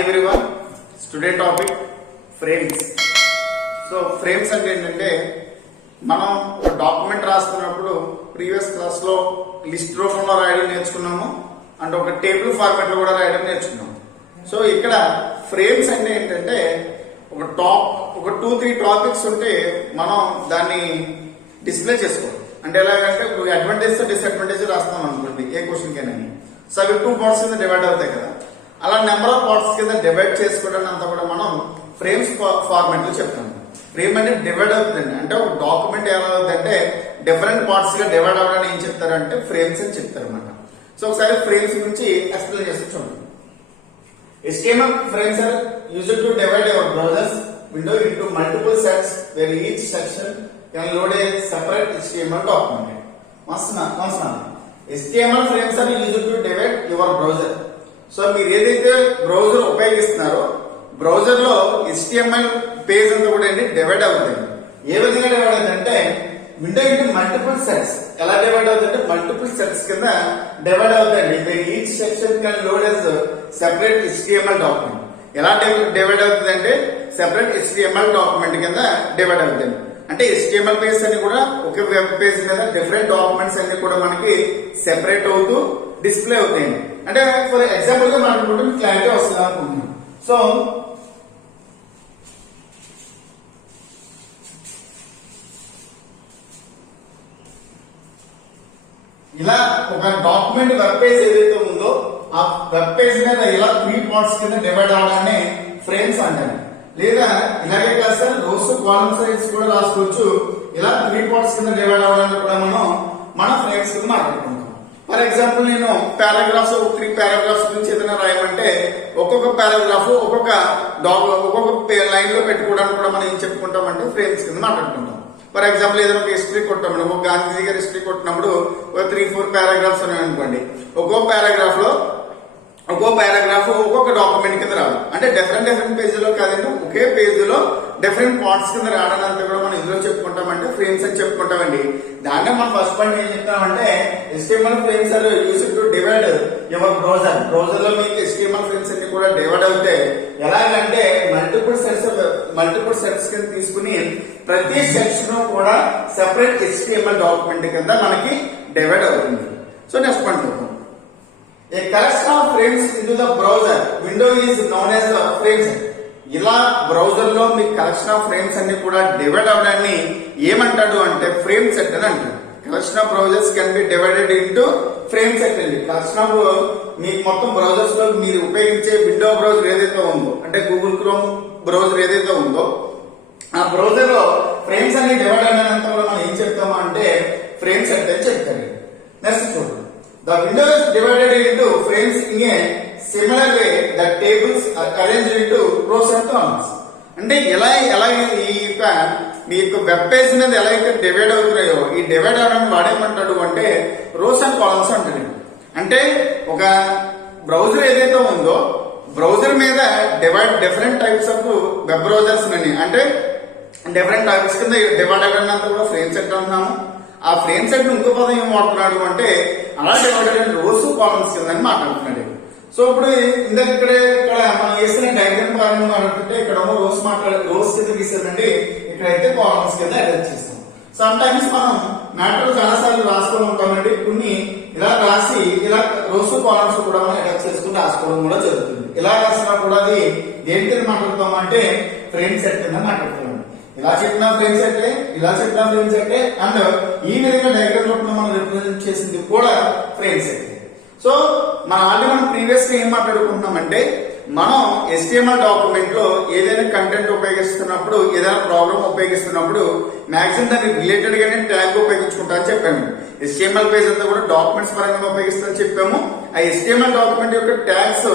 everyone. Today topic frames. So frames అంటే ఏంటంటే మనం ఒక డాక్యుమెంట్ రాస్తున్నప్పుడు ప్రీవియస్ క్లాస్ లో లిస్ట్ రూపంలో రాయడం నేర్చుకున్నాము అండ్ ఒక టేబుల్ ఫార్మాట్ లో కూడా రాయడం నేర్చుకున్నాము. సో ఇక్కడ ఫ్రేమ్స్ అంటే ఏంటంటే ఒక 2-3 టాపిక్స్ ఉంటే మనం దాన్ని డిస్ప్లే చేసుకోవాలి. అంటే ఎలాగంటే ఇప్పుడు అడ్వాంటేజ్ డిసడ్వాంటేజ్ రాస్తాం అనుకోండి ఏ క్వశ్చన్ కైనా. సో అవి 2 పార్ట్స్ కింద డివైడ్ అవుతాయి కదా. అలా నెంబర్ ఆఫ్ పార్ట్స్ కింద డివైడ్ చేసుకోవడానికి అంతా కూడా మనం ఫ్రేమ్స్ ఫార్మాట్ లో చెప్తాము. ఫ్రేమ్ అంటే డివైడ్ అవుతుందండి. అంటే ఒక డాక్యుమెంట్ ఎలా అవుతుందంటే డిఫరెంట్ పార్ట్స్ గా డివైడ్ అవ్వడానికి ఏం చెప్తారంటే ఫ్రేమ్స్ అని చెప్తారు అనమాట. సో ఒకసారి ఫ్రేమ్స్ గురించి ఎక్స్ప్లెయిన్ చేసి చూడండి. HTML frames are used to divide your browser's window into multiple sets where each section can load a separate HTML document. HTML frames are used to divide your browser. So మీరు ఏదైతే browser ఉపయోగిస్తున్నారో browser లో HTML page అంతా కూడా divide అవుతుంది. ఏ విధంగా divide అవుతుందంటే విండో ఇంటూ మల్టిపుల్ సెట్స్. ఎలా డివైడ్ అవుతుందంటే మల్టిపుల్ సెట్స్ కింద డివైడ్ అవుతుంది. Each section can load as separate HTML document. ఎలా డివైడ్ అవుతుంది అంటే సెపరేట్ HTML డాక్యుమెంట్ కింద డివైడ్ అవుతుంది. అంటే HTML పేజ్ అన్ని కూడా ఒకే వెబ్ పేజ్ మీద డిఫరెంట్ డాక్యుమెంట్స్ అన్ని కూడా మనకి సెపరేట్ అవుతూ డిస్ప్లే అవుతాయి. అంటే ఫర్ ఎగ్జాంపుల్ గా మనం క్లారిటీ వస్తుంది అనుకుంటున్నాం. సో ఇలా ఒక డాక్యుమెంట్ వెబ్ పేజ్ ఏదైతే ఉందో ఆ వెబ్ పేజ్ మీద ఇలా 3 పార్ట్స్ కింద డివైడ్ అవడాన్ని ఫ్రేమ్స్ అంటారు. లేదా ఇలాగే కాదు సార్ రోస్ కాలమ్ సైజ్ కూడా రాసుకోవచ్చు. ఇలా 3 పార్ట్స్ కింద డివైడ్ అవడానికి కూడా మనం ఫ్రేమ్స్ కింద మాట్లాడుకుంటాం. ఫర్ ఎగ్జాంపుల్ నేను పారాగ్రాఫ్స్ 3 పారాగ్రాఫ్స్ గురించి ఏదైనా రాయమంటే ఒక్కొక్క పారాగ్రాఫ్ ఒక్కొక్క లైన్ లో పెట్టుకోవడానికి కూడా మనం ఏం చెప్పుకుంటామంటే ఫ్రేమ్స్ కింద మాట్లాడుకుంటాం. ఫర్ ఎగ్జాంపుల్ ఏదైనా ఒక హిస్టరీ కొట్టామండి, ఒక గాంధీ గారి హిస్టరీ కొట్టినప్పుడు ఒక 3-4 పారాగ్రాఫ్స్ ఉన్నాయనుకోండి. ఒక్కొక్క పారాగ్రాఫ్ ఒక్కొక్క డాక్యుమెంట్ కింద రావాలి. అంటే డిఫరెంట్ పేజీలో కాదండి, ఒకే పేజీలో డిఫరెంట్ పార్ట్స్ కింద రావడానికి కూడా మనం ఇందులో చెప్పుకుంటామంటే ఫ్రేమ్స్ అని చెప్పుకుంటామండి. దాంట్లో మనం ఫస్ట్ పాయింట్ ఏం చెప్తామంటే HTML frames are used to divide your browser. Browser లో మీకు HTML ఫ్రేమ్స్ అన్ని కూడా డివైడ్ అవుతాయి. ఎలాగంటే మల్టిపుల్ సెట్స్ కింద తీసుకుని ప్రతి సెక్షన్ కూడా సెపరేట్ HTML డాక్యుమెంట్ కింద మనకి డివైడ్ అవుతుంది. సో నెక్స్ట్ పాయింట్ చూద్దాం. A collection of frames into the browser window is known as the frame set. ఇలా బ్రౌజర్ లో మీ కలెక్షన్ ఆఫ్ ఫ్రేమ్స్ అన్ని కూడా డివైడ్ అవడాన్ని ఏమంటాడు అంటే ఫ్రేమ్ సెట్ అని అంటారు. Collection of browsers can be divided into frame set అండి. కలెక్షన్ ఆఫ్ మీకు మొత్తం బ్రౌజర్స్ లో మీరు ఉపయోగించే విండో బ్రౌజర్ ఏదైతే ఉందో అంటే గూగుల్ క్రోమ్ బ్రౌజర్ ఏదైతే ఉందో ఆ బ్రౌజర్ లో ఫ్రేమ్స్ అన్ని డివైడ్ అయినంత మనం ఏం చెప్తాము అంటే ఫ్రేమ్ సెట్ అని చెప్తారు. నెక్స్ట్ చూడండి. The window is divided into frames in a similar way that tables are arranged into rows and columns. అంటే ఎలా మీ యొక్క వెబ్ పేజ్ మీద ఎలా అయితే డివైడ్ అవుతున్నాయో ఈ డివైడ్ అవడానికి వాడేమంటాడు అంటే రోస్ అండ్ కాలమ్స్ అంటాడు. అంటే ఒక బ్రౌజర్ ఏదైతే ఉందో బ్రౌజర్ మీద different types of web browsers అంటే డిఫరెంట్ టైప్స్ కింద డివైడ్ అవ్వడానికి కూడా ఫ్రేమ్ సెట్ అంటున్నాము. ఆ ఫ్రేమ్ సెట్ ఇంకో పదం ఏం వాడుతున్నాడు అంటే అలా డివైడెడ్ రోస్ కాలమ్స్ కింద అని మాట్లాడుతున్నాడు. సో ఇప్పుడు ఇక్కడ మనం వేసిన డయాగ్రామ్ ప్రకారం మాట్లాడుతుంటే ఇక్కడ రోస్ కింద గీసానండి, ఇక్కడైతే కాలమ్స్ కింద అటాచ్ చేస్తాం. సమ్ టైమ్స్ మనం మ్యాటర్ చాలా సార్లు రాసుకొని ఉంటామండి. కొన్ని ఇలా రాసి ఇలా రోస్ కాలమ్స్ కూడా మనం అటాచ్ చేసుకుని రాసుకోవడం కూడా జరుగుతుంది. ఇలా రాసినా కూడా అది దేని కింద మాట్లాడుతాం అంటే ఫ్రేమ్ సెట్ కింద మాట్లాడుతున్నాం. ఇలా చెప్పిన ఫ్రేమ్ సెట్, ఇలా చెప్పిన ఫ్రేమ్ సెట్ అండ్ ఈ విధంగా డయాగ్రామ్ లో మనం రిప్రజెంట్ చేసింది కూడా ఫ్రేమ్ సెట్. సో మనం ప్రీవియస్ గా ఏం మాట్లాడుకుంటున్నామంటే మనం HTML డాక్యుమెంట్ లో ఏదైనా కంటెంట్ ఉపయోగిస్తున్నప్పుడు ఏదైనా ప్రోగ్రామ్ ఉపయోగిస్తున్నప్పుడు మాక్సిమం దానికి రిలేటెడ్ గానే ట్యాగ్ ఉపయోగించుకుంటా అని చెప్పాము. HTML పేజ్ అంతా కూడా డాక్యుమెంట్స్ పరంగా ఉపయోగిస్తామని చెప్పాము. ఆ HTML డాక్యుమెంట్ యొక్క ట్యాగ్స్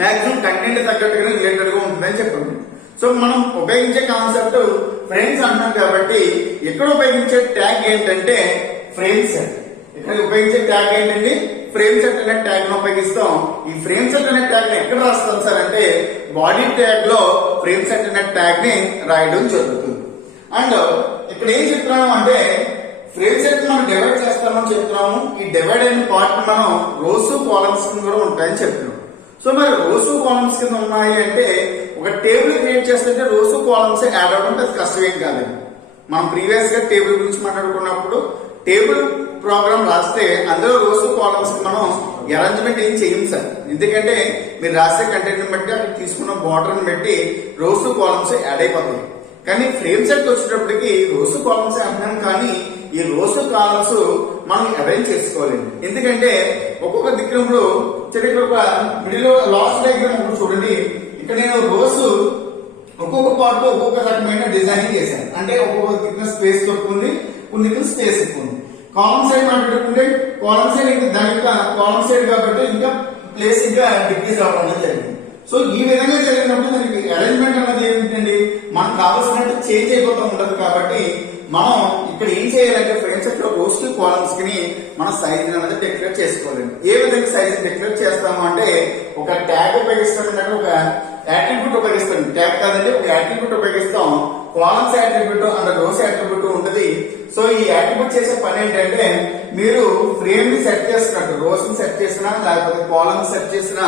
మాక్సిమం కంటెంట్ తగ్గట్టుగా రిలేటెడ్ గా ఉంటుందని చెప్పాము. సో మనం ఉపయోగించే కాన్సెప్ట్ ఫ్రేమ్స్ అంటున్నాం కాబట్టి ఇక్కడ ఉపయోగించే ట్యాగ్ ఏంటంటే ఫ్రేమ్ సెట్. ఇక్కడ ఉపయోగించే ట్యాగ్ ఏంటండి ఫ్రేమ్ సెట్ అనే ట్యాగ్ ను ఉపయోగిస్తాం. ఈ ఫ్రేమ్ సెట్ అనే ట్యాగ్ ని ఎక్కడ రాస్తాం సార్ అంటే బాడీ ట్యాగ్ లో ఫ్రేమ్ సెట్ అనే ట్యాగ్ ని రాయడం జరుగుతుంది. అండ్ ఇక్కడ ఏం చెప్తున్నాము అంటే ఫ్రేమ్ సెట్ మనం డివైడ్ చేస్తామని చెప్తున్నాము. ఈ డివైడ్ అయిన పార్ట్ మనం రోస్ కాలమ్స్ కూడా ఉంటాయని చెప్తున్నాం. సో మరి రోస్ కాలమ్స్ కింద ఉన్నాయి అంటే ఒక టేబుల్ క్రియేట్ చేస్తుంటే రోస్ కాలమ్స్ యాడ్ అవడం అది కష్టమేం కాదండి. మనం ప్రీవియస్ గా టేబుల్ గురించి మాట్లాడుకున్నప్పుడు టేబుల్ ప్రోగ్రామ్ రాస్తే అందులో రోస్ కాలమ్స్ మనం అరేంజ్మెంట్ ఏం చేయం సార్. ఎందుకంటే మీరు రాసే కంటెంట్ బట్టి అక్కడ తీసుకున్న బార్డర్ బట్టి రోస్ కాలమ్స్ యాడ్ అయిపోతాయి. కానీ ఫ్రేమ్ సెట్ వచ్చేటప్పటికి రోస్ కాలమ్స్ అంటున్నాం, కానీ ఈ రోస్ కాలమ్స్ మనం అరేంజ్ చేసుకోవాలండి. ఎందుకంటే ఒక్కొక్క దిక్కునప్పుడు ఇక్కడ ఒక మిడిల్ లాస్ట్ డయాగ్రామ్ చూడండి, ఇక్కడ నేను రోస్ ఒక్కొక్క పార్ట్ ఒక్కొక్క రకమైన డిజైనింగ్ చేశాను. అంటే ఒక్కొక్క దిక్కున స్పేస్ తక్కువ ఉంది, కొన్ని దిక్కున స్పేస్ ఎక్కువ ఉంది. కాలమ్ సైడ్ మాట్లాడుకుంటే కాలమ్ సైడ్ ఇంకా దాని యొక్క కాలమ్ సైడ్ కాబట్టి ఇంకా ప్లేస్ ఇంకా డిక్రీజ్ అవడం అనేది జరిగింది. సో ఈ విధంగా జరిగినప్పుడు దానికి అరేంజ్మెంట్ అనేది ఏమిటండి, మనకు కావాల్సినట్టు చేంజ్ అయిపోతూ ఉండదు. కాబట్టి మనం ఇక్కడ ఏం చేయాలంటే ఫ్రేమ్ సెట్ లో రోస్ కి కాలమ్స్ కి మన సైజ్ అనేది డిక్లేర్ చేసుకోవాలండి. ఏ విధంగా సైజ్ డిక్లేర్ చేస్తాము అంటే ఒక ట్యాగ్ ఉపయోగిస్తామంటే ఒక యాట్రిబ్యూట్ ఉపయోగిస్తాం. ట్యాగ్ కాదండి, ఒక యాట్రిబ్యూట్ ఉపయోగిస్తాం. Columns attribute and rows attribute ఉంటుంది. సో ఈ యాట్రిబ్యూట్ చేసే పని ఏంటంటే మీరు ఫ్రేమ్ ని సెట్ చేసినట్టు రోస్ ని సెట్ చేసినా లేకపోతే కాలమ్స్ సెట్ చేసినా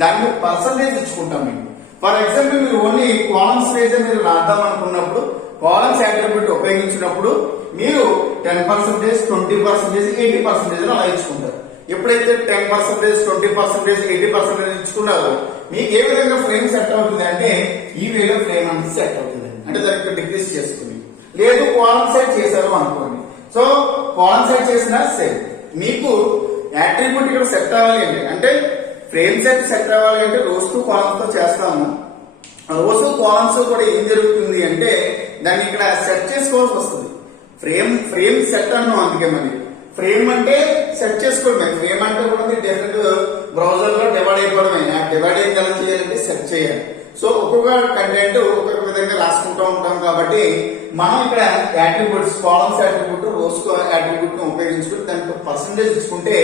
దానికి పర్సంటేజ్ ఇచ్చుకుంటాం మేము. ఫర్ ఎగ్జాంపుల్ మీరు ఓన్లీ కాలమ్స్ వైజ్ మీరు రాద్దాం అనుకున్నప్పుడు కాలమ్స్ యాట్రిబ్యూట్ ఉపయోగించినప్పుడు మీరు 10%, 20%, 80% అలా ఇచ్చుకుంటారు. ఎప్పుడైతే 10%, 20%, 80% ఇచ్చుకున్నారో మీకు ఏ విధంగా ఫ్రేమ్ సెట్ అవుతుంది అంటే ఈ వేలో ఫ్రేమ్ అనేది సెట్ అవుతుంది. అంటే దానికి డిక్రీస్ చేసుకుని లేదు కాలమ్ సైడ్ చేశారు అనుకోండి. సో కాలమ్ సైడ్ చేసినా సేమ్ మీకు యాట్రిబ్యూట్ ఇక్కడ సెట్ అవ్వాలి అంటే ఫ్రేమ్ సెట్ అవ్వాలి అంటే రోస్ టు కాలమ్స్ తో చేస్తాము. రోస్ కాలమ్స్ కూడా ఏం జరుగుతుంది అంటే దాన్ని ఇక్కడ సెట్ చేసుకోవాల్సి వస్తుంది. ఫ్రేమ్ సెట్ అన్నాం, అందుకే మరి ఫ్రేమ్ అంటే సెట్ చేసుకోవడమే. ఫ్రేమ్ అంటే కూడా డిఫరెంట్ బ్రౌజర్ లో డివైడ్ అయిపోవడమే. డివైడ్ అయిన ఎలా చేయాలంటే సెట్ చేయాలి. సో ఒక్కొక్క కంటెంట్ ఒక్కొక్క విధంగా రాసుకుంటూ ఉంటాం కాబట్టి మనం ఇక్కడ attributes columns attribute rows attribute ను ఉపయోగించుకుని దానికి పర్సంటేజ్ ఇచ్చుకుంటే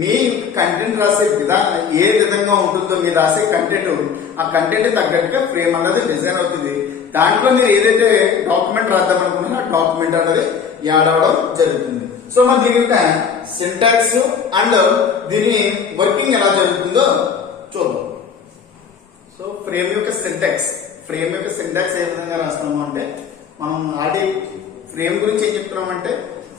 మీ కంటెంట్ రాసే విధానం ఏ విధంగా ఉంటుందో మీరు రాసే కంటెంట్ ఆ కంటెంట్ తగ్గట్టుగా ఫ్రేమ్ అనేది డిజైన్ అవుతుంది. దాంట్లో మీరు ఏదైతే డాక్యుమెంట్ రాద్దాం అనుకున్నారో ఆ డాక్యుమెంట్ అనేది యాడ్ అవడం జరుగుతుంది. సో మన దీని యొక్క సింటాక్స్ అండ్ దీని వర్కింగ్ ఎలా జరుగుతుందో చూద్దాం. సో ఫ్రేమ్ యొక్క సింటాక్స్ ఏ విధంగా రాస్తాము అంటే మనం ఆడి ఫ్రేమ్ గురించి ఏం చెప్తున్నామంటే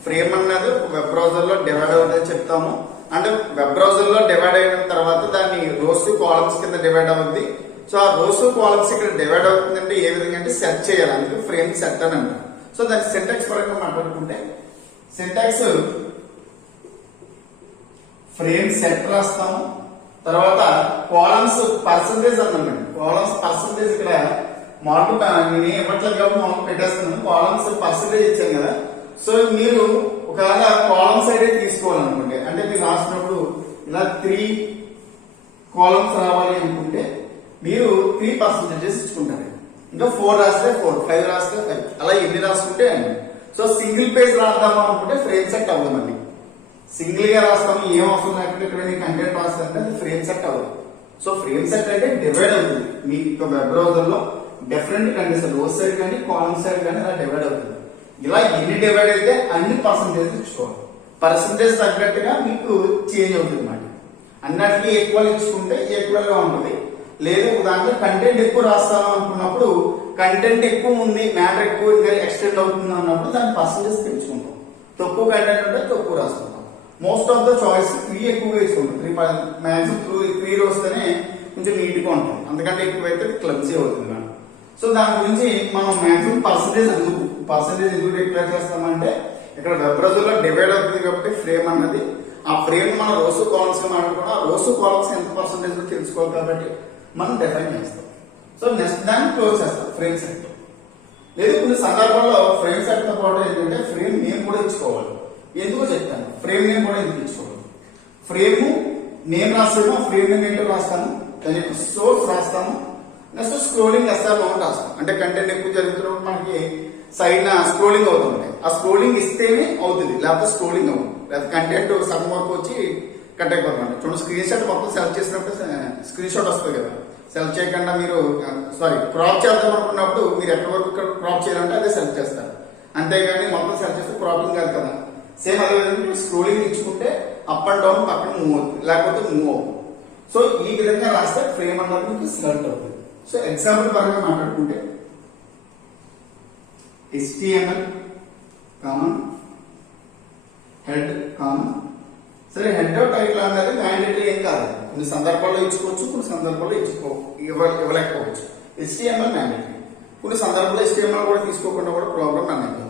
ఫ్రేమ్ అన్నది వెబ్ బ్రౌజర్ లో డివైడ్ అవుతుందని చెప్తాము. అంటే వెబ్ బ్రౌజర్ లో డివైడ్ అయిన తర్వాత దాన్ని రోస్ కాలమ్స్ కింద డివైడ్ అవుతుంది. సో ఆ రోస్ కాలమ్స్ ఇక్కడ డివైడ్ అవుతుందంటే ఏ విధంగా అంటే సెట్ చేయాలి, అందుకే ఫ్రేమ్ సెట్ అని అంటారు. సో దాని సింటాక్స్ పరంగా మాట్లాడుకుంటే సింటాక్స్ ఫ్రేమ్ సెట్ రాస్తాము. తర్వాత కాలమ్స్ పర్సంటేజ్ అన్నామండి. కాలమ్స్ పర్సంటేజ్ ఇక్కడ మార్పు నేను ఇవ్వట్లేదు కాబట్టి మార్పు పెట్టేస్తున్నాను. కాలమ్స్ పర్సంటేజ్ ఇచ్చాను కదా. సో మీరు ఒకవేళ కాలమ్స్ అయితే తీసుకోవాలనుకుంటే అంటే మీరు రాసినప్పుడు ఇలా 3 కాలమ్స్ రావాలి అనుకుంటే మీరు 3% ఇచ్చుకుంటారు. ఇంకా 4 రాస్తే 4, 5 రాస్తే 5 అలా ఎన్ని రాసుకుంటే అండి. సో సింగిల్ పేజ్ రాద్దాము అనుకుంటే ఫ్రేమ్ సెట్ అవ్వదండి. సింగిల్ గా రాస్తాము ఏం అవసరం లేకుండా ఇక్కడ మీ కంటెంట్ రాస్తారంటే అది ఫ్రేమ్ సెట్ అవ్వదు. సో ఫ్రేమ్ సెట్ అంటే డివైడ్ అవుతుంది. మీ వెబ్ బ్రౌజర్ లో డిఫరెంట్ కండిషన్ రోస్ సైడ్ కానీ కాలమ్ సైడ్ కానీ అలా డివైడ్ అవుతుంది. ఇలా ఎన్ని డివైడ్ అయితే అన్ని పర్సంటేజ్ ఇచ్చుకోవాలి. పర్సంటేజ్ తగ్గట్టుగా మీకు చేంజ్ అవుతుంది అన్నమాట. అన్నిటికీ ఈక్వల్ ఇచ్చుకుంటే ఈక్వల్ గా ఉంటుంది. లేదు దాంట్లో కంటెంట్ ఎక్కువ రాస్తాను అనుకున్నప్పుడు కంటెంట్ ఎక్కువ ఉంది, మ్యాటర్ ఎక్కువ ఇంకా ఎక్స్టెండ్ అవుతుంది అన్నప్పుడు దాని పర్సంటేజ్ పెంచుకుంటాం. తక్కువ కంటెంట్ ఉంటే తక్కువ రాసుకుంటాం. మోస్ట్ ఆఫ్ ద చాయిస్ 3 ఎక్కువగా ఇచ్చుకుంటాం. 3 మ్యాక్సిమం 3 వస్తేనే కొంచెం నీట్ గా ఉంటుంది. అందుకంటే ఎక్కువైతే క్లబ్సీ అవుతుంది మేడం. సో దాని గురించి మనం మ్యాక్సిమం పర్సంటేజ్ ఎందుకు డిక్లేర్ చేస్తామంటే ఇక్కడ వెబ్ బ్రౌజర్ లో డివైడ్ అవుతుంది కాబట్టి ఫ్రేమ్ అన్నది ఆ ఫ్రేమ్ మన రోస్ కాలమ్స్ గా మాట్లాడుకున్నా ఆ రోస్ కాలమ్స్ ఎంత పర్సంటేజ్ తెలుసుకోవాలి కాబట్టి మనం డిఫైన్ చేస్తాం. సో నెక్స్ట్ దాన్ని క్లోజ్ చేస్తాం ఫ్రేమ్ సెట్. లేదు కొన్ని సందర్భాల్లో ఫ్రేమ్ సెట్ తో పాటు ఏంటంటే ఫ్రేమ్ నేమ్ కూడా ఇచ్చుకోవాలి. ఎందుకో చెప్తాను. ఫ్రేమ్ నేమ్ కూడా ఎందుకు ఇచ్చుకోవాలి. ఫ్రేమ్ నేమ్ రాస్తాను, ఫ్రేమ్ నేమ్ ఏంటో రాస్తాను, దాని యొక్క సోర్స్ రాస్తాము, నెక్స్ట్ స్క్రోలింగ్ ఎస్ఆర్ అని రాస్తాం. అంటే కంటెంట్ ఎక్కువ జరుగుతున్నప్పుడు మనకి సైడ్ స్క్రోలింగ్ అవుతుంది. ఆ స్క్రోలింగ్ ఇస్తేనే అవుతుంది, లేకపోతే స్క్రోలింగ్ అవుతుంది. లేకపోతే కంటెంట్ సగం వరకు వచ్చి కట్ అయిపోతుంది. చూడండి స్క్రీన్ షాట్ మొత్తం సెలెక్ట్ చేసినప్పుడు స్క్రీన్ షాట్ వస్తుంది కదా. సెలెక్ట్ చేయకుండా మీరు క్రాప్ చేద్దాం అనుకున్నప్పుడు మీరు ఎక్కడి వరకు క్రాప్ చేయాలంటే అదే సెలెక్ట్ చేస్తారు. అంతేగాని మొత్తం సెలెక్ట్ చేస్తే క్రాపింగ్ కాదు కదా. సేమ్ అదే విధంగా స్క్రోలింగ్ ఇచ్చుకుంటే అప్ అండ్ డౌన్ పక్కన మూవ్ అవుతుంది, లేకపోతే మూవ్ అవుతుంది. సో ఈ విధంగా రాస్తే ఫ్రేమ్ అన్నది మీకు సెలెక్ట్ అవుతుంది. సో ఎగ్జాంపుల్ పరంగా మాట్లాడుకుంటే HTML కామన్ హెడ్ కామన్. సరే హెడ్ టైటిల్ అనేది మ్యాండేటరీ ఏం కాదు, కొన్ని సందర్భాల్లో ఇచ్చుకోవచ్చు, కొన్ని సందర్భాల్లో ఇవ్వలేకపోవచ్చు. HTML మ్యాండేటరీ, కొన్ని సందర్భాల్లో HTML కూడా తీసుకోకుండా కూడా ప్రాబ్లం అన్నది.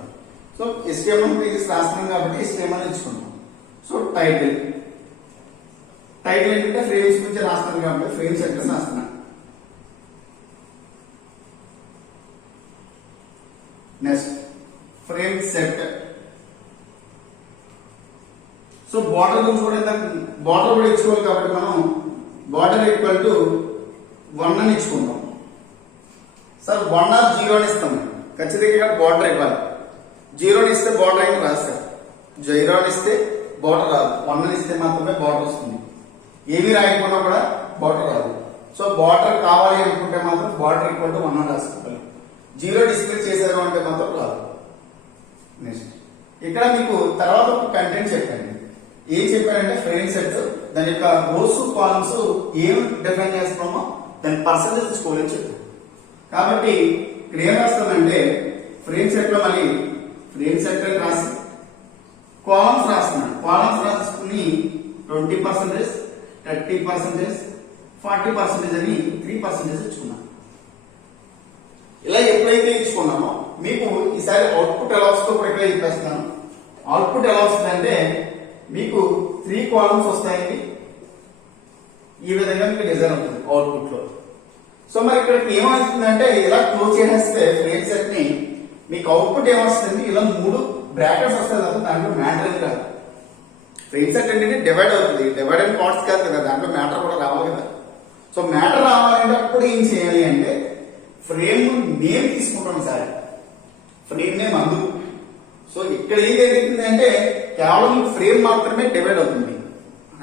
సో HTML పేజెస్ రాస్తున్నాం కాబట్టి HTML ఇచ్చుకున్నాం. సో టైటిల్ ఏంటంటే ఫ్రేమ్స్ గురించి రాస్తున్నాం కాబట్టి ఫ్రేమ్ సెంటర్స్ రాస్తున్నాం. Next frame set. So border గురించి కూడా బార్డర్ కూడా ఇచ్చుకోవాలి కాబట్టి మనం బార్డర్ ఈక్వల్ టు 1 అని ఇచ్చుకుంటాం. సార్ 1 ఆర్ 0 అని ఇస్తాం, ఖచ్చితంగా బార్డర్ ఇవ్వాలి. 0 అని ఇస్తే బార్డర్ అయితే రాస్తారు, 0 అని ఇస్తే బార్డర్ రాదు, 1 అని ఇస్తే మాత్రమే బార్డర్ వస్తుంది. ఏమి రాయకుండా కూడా బార్డర్ రాదు. సో బార్డర్ కావాలి అనుకుంటే మాత్రం బార్డర్ ఈక్వల్ టు 1 అని రాసుకుంటాం. 0 డిస్ప్లే చేశారు అంటే మాత్రం రాదు. నెక్స్ట్ ఇక్కడ మీకు తర్వాత ఒక కంటెంట్ చెప్పండి. ఏం చెప్పారంటే ఫ్రేమ్ సెట్ దాని యొక్క రోస్ కాలమ్స్ ఏం డిఫైన్ చేస్తున్నామో దాని పర్సంటేజ్ ఇచ్చుకోవాలని చెప్పారు. కాబట్టి ఇక్కడ ఏం రాస్తామంటే ఫ్రేమ్ సెట్ లో మళ్ళీ ఫ్రేమ్ సెట్ రాసి కాలమ్స్ రాస్తున్నాను. కాలమ్స్ రాసుకుని 20%, 30%, 40% అని 3% ఇచ్చుకున్నాను. ఇలా ఎప్పుడైతే ఇచ్చుకున్నామో మీకు ఈసారి అవుట్పుట్ ఎలా వస్తుందో కూడా ఇక్కడ చెప్పేస్తాను. అవుట్పుట్ ఎలా వస్తుందంటే మీకు 3 కాలమ్స్ వస్తాయండి. ఈ విధంగా మీకు డిజైన్ అవుతుంది అవుట్పుట్ లో. సో మరి ఇక్కడ ఏమవుతుందంటే ఇలా క్లోజ్ చేసేస్తే ఫ్రేమ్ సెట్ ని మీకు అవుట్పుట్ ఏమొస్తుంది, ఇలా 3 బ్రాకెట్స్ వస్తాయి కదా, దాంట్లో మ్యాటర్ ఏం రాదు. ఫ్రేమ్ సెట్ అంటే డివైడ్ అవుతుంది, డివైడ్ అండ్ పార్ట్స్ కాదు కదా, దాంట్లో మ్యాటర్ కూడా రావాలి కదా. సో మ్యాటర్ రావాలంటే అప్పుడు ఏం చేయాలి అంటే ఫ్రేమ్ నేమ్ తీసుకుంటాం సార్, ఫ్రేమ్ నేమ్ అందుకు. సో ఇక్కడ ఏం జరుగుతుంది అంటే కేవలం ఫ్రేమ్ మాత్రమే డివైడ్ అవుతుంది,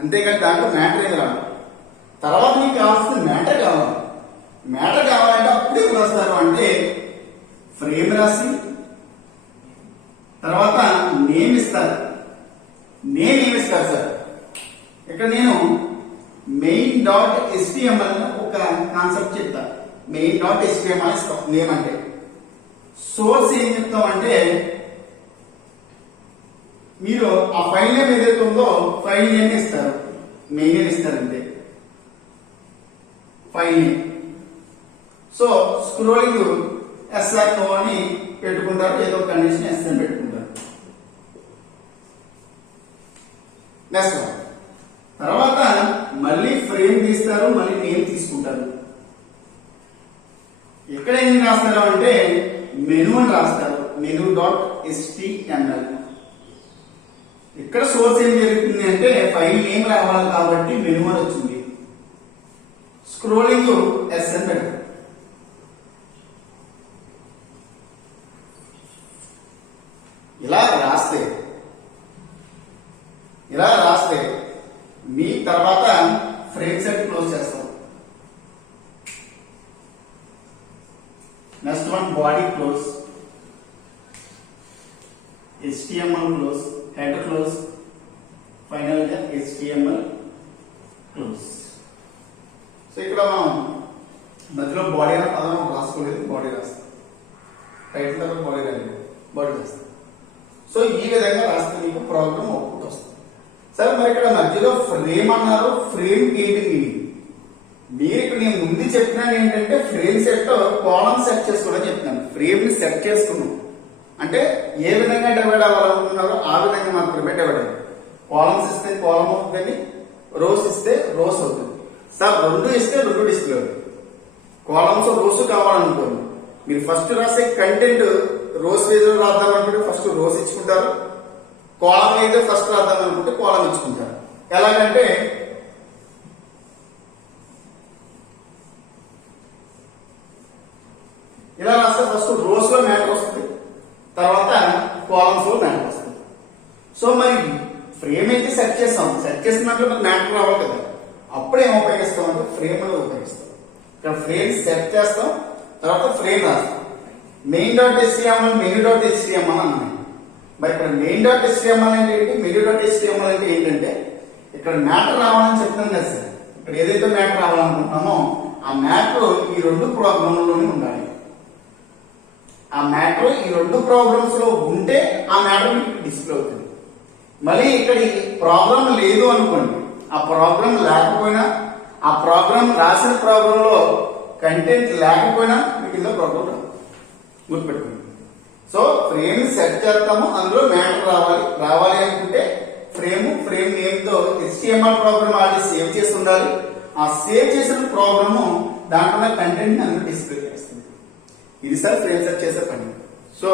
అంతేకాని దాంట్లో మ్యాటర్ ఏది రాదు. తర్వాత మీకు కావాల్సిన మ్యాటర్ కావాలి. మ్యాటర్ కావాలంటే అప్పుడు ఏం రాస్తారు అంటే ఫ్రేమ్ రాసి తర్వాత నేమ్ ఇస్తారు. నేమ్ ఏమి ఇస్తారు సార్, ఇక్కడ నేను main.html ఒక కాన్సెప్ట్ చెప్తా. main.html ఇస్తాం నేమ్ అంటే. సోర్స్ ఏం చెప్తాం అంటే మీరు ఆ ఫైల్ నేమ్ ఏదైతే ఉందో ఫైల్ నేమ్ ఇస్తారు, మెయిన్ నేమ్ ఇస్తారంటే file name. So scrolling SR no అని పెట్టుకుంటారు, ఏదో కండిషన్ ఎస్ అని పెట్టుకుంటారు. నెక్స్ట్ తర్వాత మళ్ళీ ఫ్రేమ్ తీస్తారు, మళ్ళీ నేమ్ తీసుకుంటారు. ఇక్కడ ఏం రాస్తారు అంటే మెనూ అని రాస్తారు, menu.html. ఇక్కడ సోర్స్ ఏం జరుగుతుంది అంటే ఫైల్ నేమ్ రావాలి కాబట్టి మెనూ అని వచ్చింది. స్క్రోలింగ్ ఎస్ అని పెడతారు. ఇలా రాస్తే మీ తర్వాత ఫ్రేమ్ సెట్ క్లోజ్ చేస్తాం. Next one body close, HTML close, head close, final గా HTML క్లోజ్. సో ఇక్కడ మనం మధ్యలో బాడీ అనే పదం రాసుకోలేదు, బాడీ రాస్తాం. టైటిల్ తర్వాత బాడీ రాలేదు, బాడీ రాస్తాం. సో ఈ విధంగా రాస్తే మీకు ప్రాబ్లం అవుట్పుట్ వస్తుంది. సరే మరి ఇక్కడ మధ్యలో ఫ్రేమ్ అన్నారు, ఫ్రేమ్ ఏంటి మీనింగ్? మీరు ఇక్కడ నేను ముందు చెప్తున్నాను ఏంటంటే ఫ్రేమ్ సెట్ లో కాలమ్ సెట్ చేసుకోవడం చెప్తున్నాను. ఫ్రేమ్ ని సెట్ చేసుకున్నాం అంటే ఏ విధంగా డివైడ్ అవ్వాలనుకున్నారో ఆ విధంగా మాత్రమే డివైడ్ అవ్వాలి. కాలమ్స్ ఇస్తే కాలమ్ అవుతుంది, రోస్ ఇస్తే రోస్ అవుతుంది. సార్ 2 ఇస్తే 2 డిస్ప్లే అవుతుంది. కాలమ్స్ రోస్ కావాలనుకోండి, మీరు ఫస్ట్ రాసే కంటెంట్ రోస్ పేజ్ లో రాద్దాం అనుకుంటే ఫస్ట్ రోస్ ఇచ్చుకుంటారు, కాలం అయితే ఫస్ట్ రాద్దాం అనుకుంటే కాలం ఇచ్చుకుంటారు. ఎలాగంటే ఇలా రాస్తే ఫస్ట్ రోస్ లో మ్యాటర్ వస్తుంది, తర్వాత కాలమ్స్ లో మ్యాటర్ వస్తుంది. సో మరి ఫ్రేమ్ అయితే సెట్ చేస్తాం, సెట్ చేసినట్లు మనకు మ్యాటర్ రావాలి కదా, అప్పుడు ఏం ఉపయోగిస్తాం అంటే ఫ్రేమ్ అనేది ఉపయోగిస్తాం. ఇక్కడ ఫ్రేమ్ సెట్ చేస్తాం, తర్వాత ఫ్రేమ్ రాస్తాం. main.html menu.html అన్నాయి. మరి ఇక్కడ main.html అంటే ఏంటి, menu.html అంటే ఏంటంటే ఇక్కడ మ్యాటర్ రావాలని చెప్తాను కదా సార్. ఇక్కడ ఏదైతే మ్యాటర్ రావాలనుకుంటున్నామో ఆ మ్యాటర్ ఈ రెండు ప్రోగ్రాంలోనే ఉండాలి. ఆ మ్యాటర్ ఈ రెండు ప్రోగ్రామ్స్ లో ఉంటే ఆ మ్యాటర్ మీకు డిస్ప్లే అవుతుంది. మళ్ళీ ఇక్కడ ఈ ప్రోగ్రామ్ లేదు అనుకోండి, ఆ ప్రోగ్రామ్ లేకపోయినా, ఆ ప్రోగ్రామ్ రాసిన ప్రోగ్రామ్ లో కంటెంట్ లేకపోయినా మీకు ఇందులో ప్రోగ్రామ్ రాదు. గుర్తుపెట్టుకోండి. సో ఫ్రేమ్ సెట్ చేస్తాము, అందులో మ్యాటర్ రావాలి అనుకుంటే ఫ్రేమ్ నేమ్ తో HTML ప్రోగ్రామ్ ఆల్రెడీ సేవ్ చేసి ఉండాలి. ఆ సేవ్ చేసిన ప్రోగ్రామ్ దాంట్లో కంటెంట్ అందులో డిస్ప్లే చేస్తుంది. ఇది సార్ ఫ్రేమ్ సెట్ చేసే పని. సో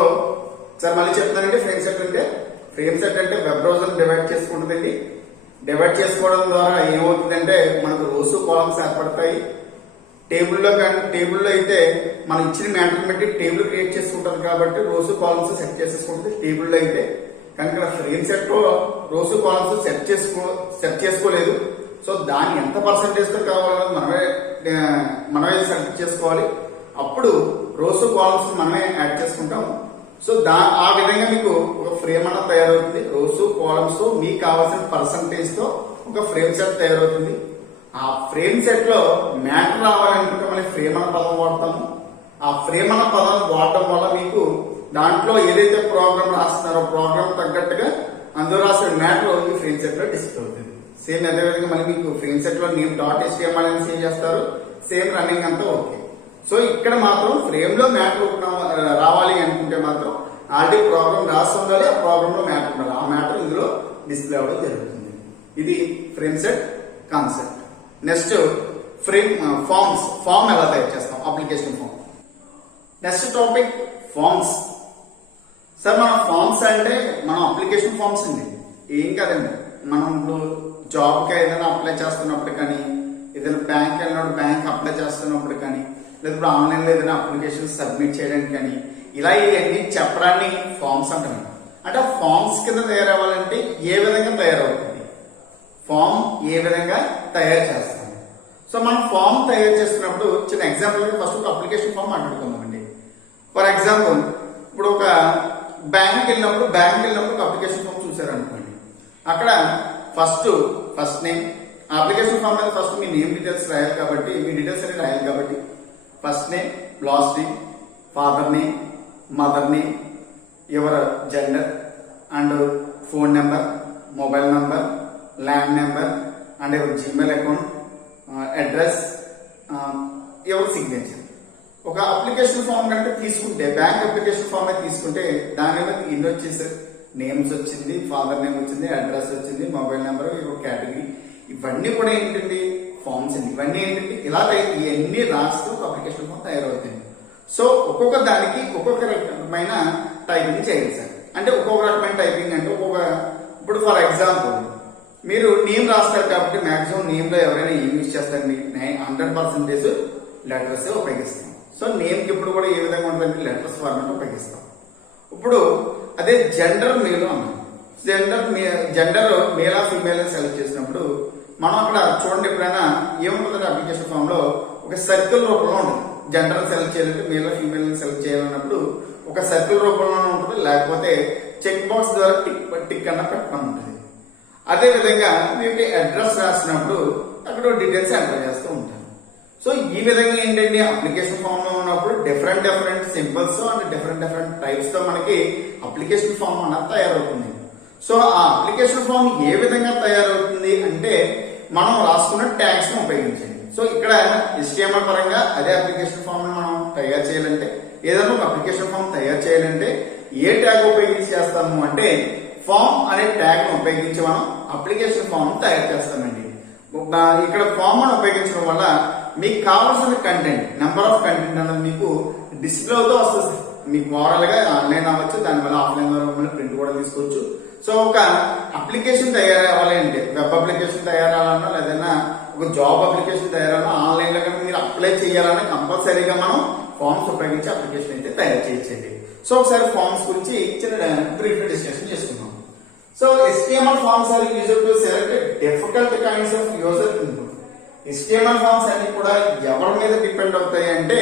సార్ మళ్ళీ చెప్తానంటే ఫ్రేమ్ సెట్ అంటే వెబ్ బ్రౌజర్ డివైడ్ చేసుకుంటుందండి. డివైడ్ చేసుకోవడం ద్వారా ఏమవుతుందంటే మనకు రోస్ కాలమ్స్ ఏర్పడతాయి. టేబుల్లో అయితే మనం ఇచ్చిన మ్యాటర్ బట్టి టేబుల్ క్రియేట్ చేసుకుంటాం కాబట్టి రోస్ కాలమ్స్ సెట్ చేసేసుకుంటుంది టేబుల్లో అయితే. కానీ ఇక్కడ ఫ్రేమ్ సెట్ లో రోస్ కాలమ్స్ సెట్ చేసుకోలేదు. సో దాన్ని ఎంత పర్సెంటేజ్ తో కావాలని మనమే సెలెక్ట్ చేసుకోవాలి. అప్పుడు రోస్ కాలమ్స్ మనమే యాడ్ చేసుకుంటాము. సో ఆ విధంగా మీకు ఒక ఫ్రేమ్ అన్న తయారవుతుంది. రోస్ కాలమ్స్ తో మీకు కావాల్సిన పర్సంటేజ్ తో ఒక ఫ్రేమ్ సెట్ తయారవుతుంది. ఆ ఫ్రేమ్ సెట్ లో మ్యాటర్ రావాలనుకుంటే మళ్ళీ ఫ్రేమ్ అన్న పదం వాడతాము. ఆ ఫ్రేమ్ అన్న పదం వాడటం వల్ల మీకు దాంట్లో ఏదైతే ప్రోగ్రామ్ రాస్తున్నారో ప్రోగ్రామ్ తగ్గట్టుగా అందులో రాసిన మ్యాటర్ ఈ ఫ్రేమ్ సెట్ లో డిస్ప్లే అవుతుంది. సేమ్ అదే విధంగా మళ్ళీ మీకు ఫ్రేమ్ సెట్ లో నేమ్ .html అని సేవ్ చేస్తారు. సేమ్ రన్నింగ్ అంతా ఓకే. సో ఇక్కడ మాత్రం ఫ్రేమ్ లో మ్యాటర్ రావాలి అనుకుంటే మాత్రం ఆల్రెడీ ప్రోగ్రామ్ రాసి ఉండాలి. ఆ ప్రోగ్రామ్ లో మ్యాటర్ ఉండాలి. ఆ మ్యాటర్ ఇందులో డిస్ప్లే అవ్వడం జరుగుతుంది. ఇది frame set concept. Next form ఎలా తయారు చేస్తాం, application form. Next topic forms. Sir మన ఫామ్స్ అంటే మనం అప్లికేషన్ ఫామ్స్ అండి, ఏం కాదండి. మనం ఇప్పుడు జాబ్ కి ఏదైనా అప్లై చేస్తున్నప్పుడు కానీ, ఏదైనా బ్యాంక్ వెళ్ళినప్పుడు బ్యాంక్ అప్లై చేస్తున్నప్పుడు కానీ, లేదా ఆన్లైన్ లో ఏదైనా అప్లికేషన్ సబ్మిట్ చేయడానికి కానీ, ఇలా ఇవన్నీ చెప్పడాన్ని ఫామ్స్ అంటారు. అంటే ఫామ్స్ కింద తయారవ్వాలంటే ఏ విధంగా తయారవుతుంది, ఫామ్ ఏ విధంగా తయారు చేస్తాం. సో మనం ఫామ్ తయారు చేస్తున్నప్పుడు చిన్న ఎగ్జాంపుల్ ఫస్ట్ ఒక అప్లికేషన్ ఫామ్ మాట్లాడుకుందామండి. ఫర్ ఎగ్జాంపుల్ ఇప్పుడు ఒక బ్యాంక్ వెళ్ళినప్పుడు ఒక అప్లికేషన్ ఫామ్ చూసారనుకోండి. అక్కడ ఫస్ట్ నేమ్, అప్లికేషన్ ఫామ్ మీద ఫస్ట్ మీ నేమ్ డీటెయిల్స్ రాయాలి కాబట్టి, మీ డీటెయిల్స్ అనేది రాయాలి కాబట్టి first name, last name, father name, mother name, your gender and phone number, mobile number, land number and your Gmail account, address, your signature. ఒక application form కంటే తీసుకుంటే, bank application form తీసుకుంటే దాని మీద ఇన్ని వచ్చేసారు, నేమ్స్ వచ్చింది, ఫాదర్ నేమ్ వచ్చింది, అడ్రస్ వచ్చింది, మొబైల్ నెంబర్, యువర్ కేటగిరీ, ఇవన్నీ కూడా ఏంటండి ఫామ్స్ అండి. ఇవన్నీ ఏంటంటే ఇలా ఇవన్నీ రాస్తూ ఒక అప్లికేషన్ ఫామ్ తయారవుతుంది. సో ఒక్కొక్క దానికి ఒక్కొక్క రకమైన టైపింగ్ చేయాలి సార్. అంటే ఒక్కొక్క రకమైన టైపింగ్ అంటే ఇప్పుడు ఫర్ ఎగ్జాంపుల్ మీరు నేమ్ రాస్తారు కాబట్టి మాక్సిమం నేమ్ లో ఎవరైనా ఏం యూజ్ చేస్తారండి, 100% లెటర్స్ ఉపయోగిస్తాం. సో నేమ్ కి ఇప్పుడు కూడా ఏ విధంగా ఉంటుందంటే లెటర్స్ ఫార్మాట్ ఉపయోగిస్తాం. ఇప్పుడు అదే జెండర్ మేల్ అన్నాం. జెండర్ మేల్ ఆ ఫీమేల్ అని సెలెక్ట్ చేసినప్పుడు మనం అక్కడ చూడండి ఎప్పుడైనా ఏముంటుందంటే అప్లికేషన్ ఫామ్ లో ఒక సర్కిల్ రూపంలో ఉంటుంది. జెండర్ సెలెక్ట్ చేయాలంటే మేల్ ఫీమేల్ సెలెక్ట్ చేయాలన్నప్పుడు ఒక సర్కిల్ రూపంలోనే ఉంటుంది, లేకపోతే చెక్ బాక్స్ ద్వారా టిక్ అన్న పెట్టడం ఉంటుంది. అదే విధంగా మీకు అడ్రస్ రాసినప్పుడు అక్కడ డీటెయిల్స్ ఎంటర్ చేస్తూ ఉంటారు. సో ఈ విధంగా ఏంటంటే అప్లికేషన్ ఫామ్ లో ఉన్నప్పుడు different symbols and different types తో మనకి అప్లికేషన్ ఫామ్ అన్నది తయారవుతుంది. సో ఆ అప్లికేషన్ ఫామ్ ఏ విధంగా తయారవుతుంది అంటే మనం రాసుకున్న ట్యాగ్స్ ను ఉపయోగించండి. సో ఇక్కడ HTML పరంగా అదే అప్లికేషన్ ఫామ్ ని మనం తయారు చేయాలంటే, ఏదైనా ఒక అప్లికేషన్ ఫామ్ తయారు చేయాలంటే ఏ ట్యాగ్ ఉపయోగించి చేస్తాము అంటే ఫామ్ అనే ట్యాగ్ ను ఉపయోగించి మనం అప్లికేషన్ ఫామ్ తయారు చేస్తామండి. ఇక్కడ ఫామ్ ను ఉపయోగించడం వల్ల మీకు కావాల్సిన కంటెంట్, నెంబర్ ఆఫ్ కంటెంట్ అనేది మీకు డిస్ప్లే అవుతూ వస్తుంది. మీకు ఓవరాల్ గా ఆన్లైన్ అవ్వచ్చు, దానివల్ల ఆఫ్లైన్ ద్వారా ప్రింట్ కూడా తీసుకోవచ్చు. సో ఒక అప్లికేషన్ తయారవ్వాలి అంటే, వెబ్ అప్లికేషన్ తయారవ్వాలన్నా లేదన్నా ఒక జాబ్ అప్లికేషన్ తయారన్నా, ఆన్లైన్ లో కనుక మీరు అప్లై చేయాలన్నా కంపల్సరీగా మనం ఫామ్స్ ఉపయోగించి అప్లికేషన్ అయితే తయారు చేయొచ్చండి. సో ఒకసారి ఫామ్స్ గురించి చిన్న బ్రీఫ్ డిస్కషన్ చేసుకుందాం. So HTML forms are used to select difficult kinds of user input. HTML forms అన్ని కూడా ఎవరి మీద డిపెండ్ అవుతాయి అంటే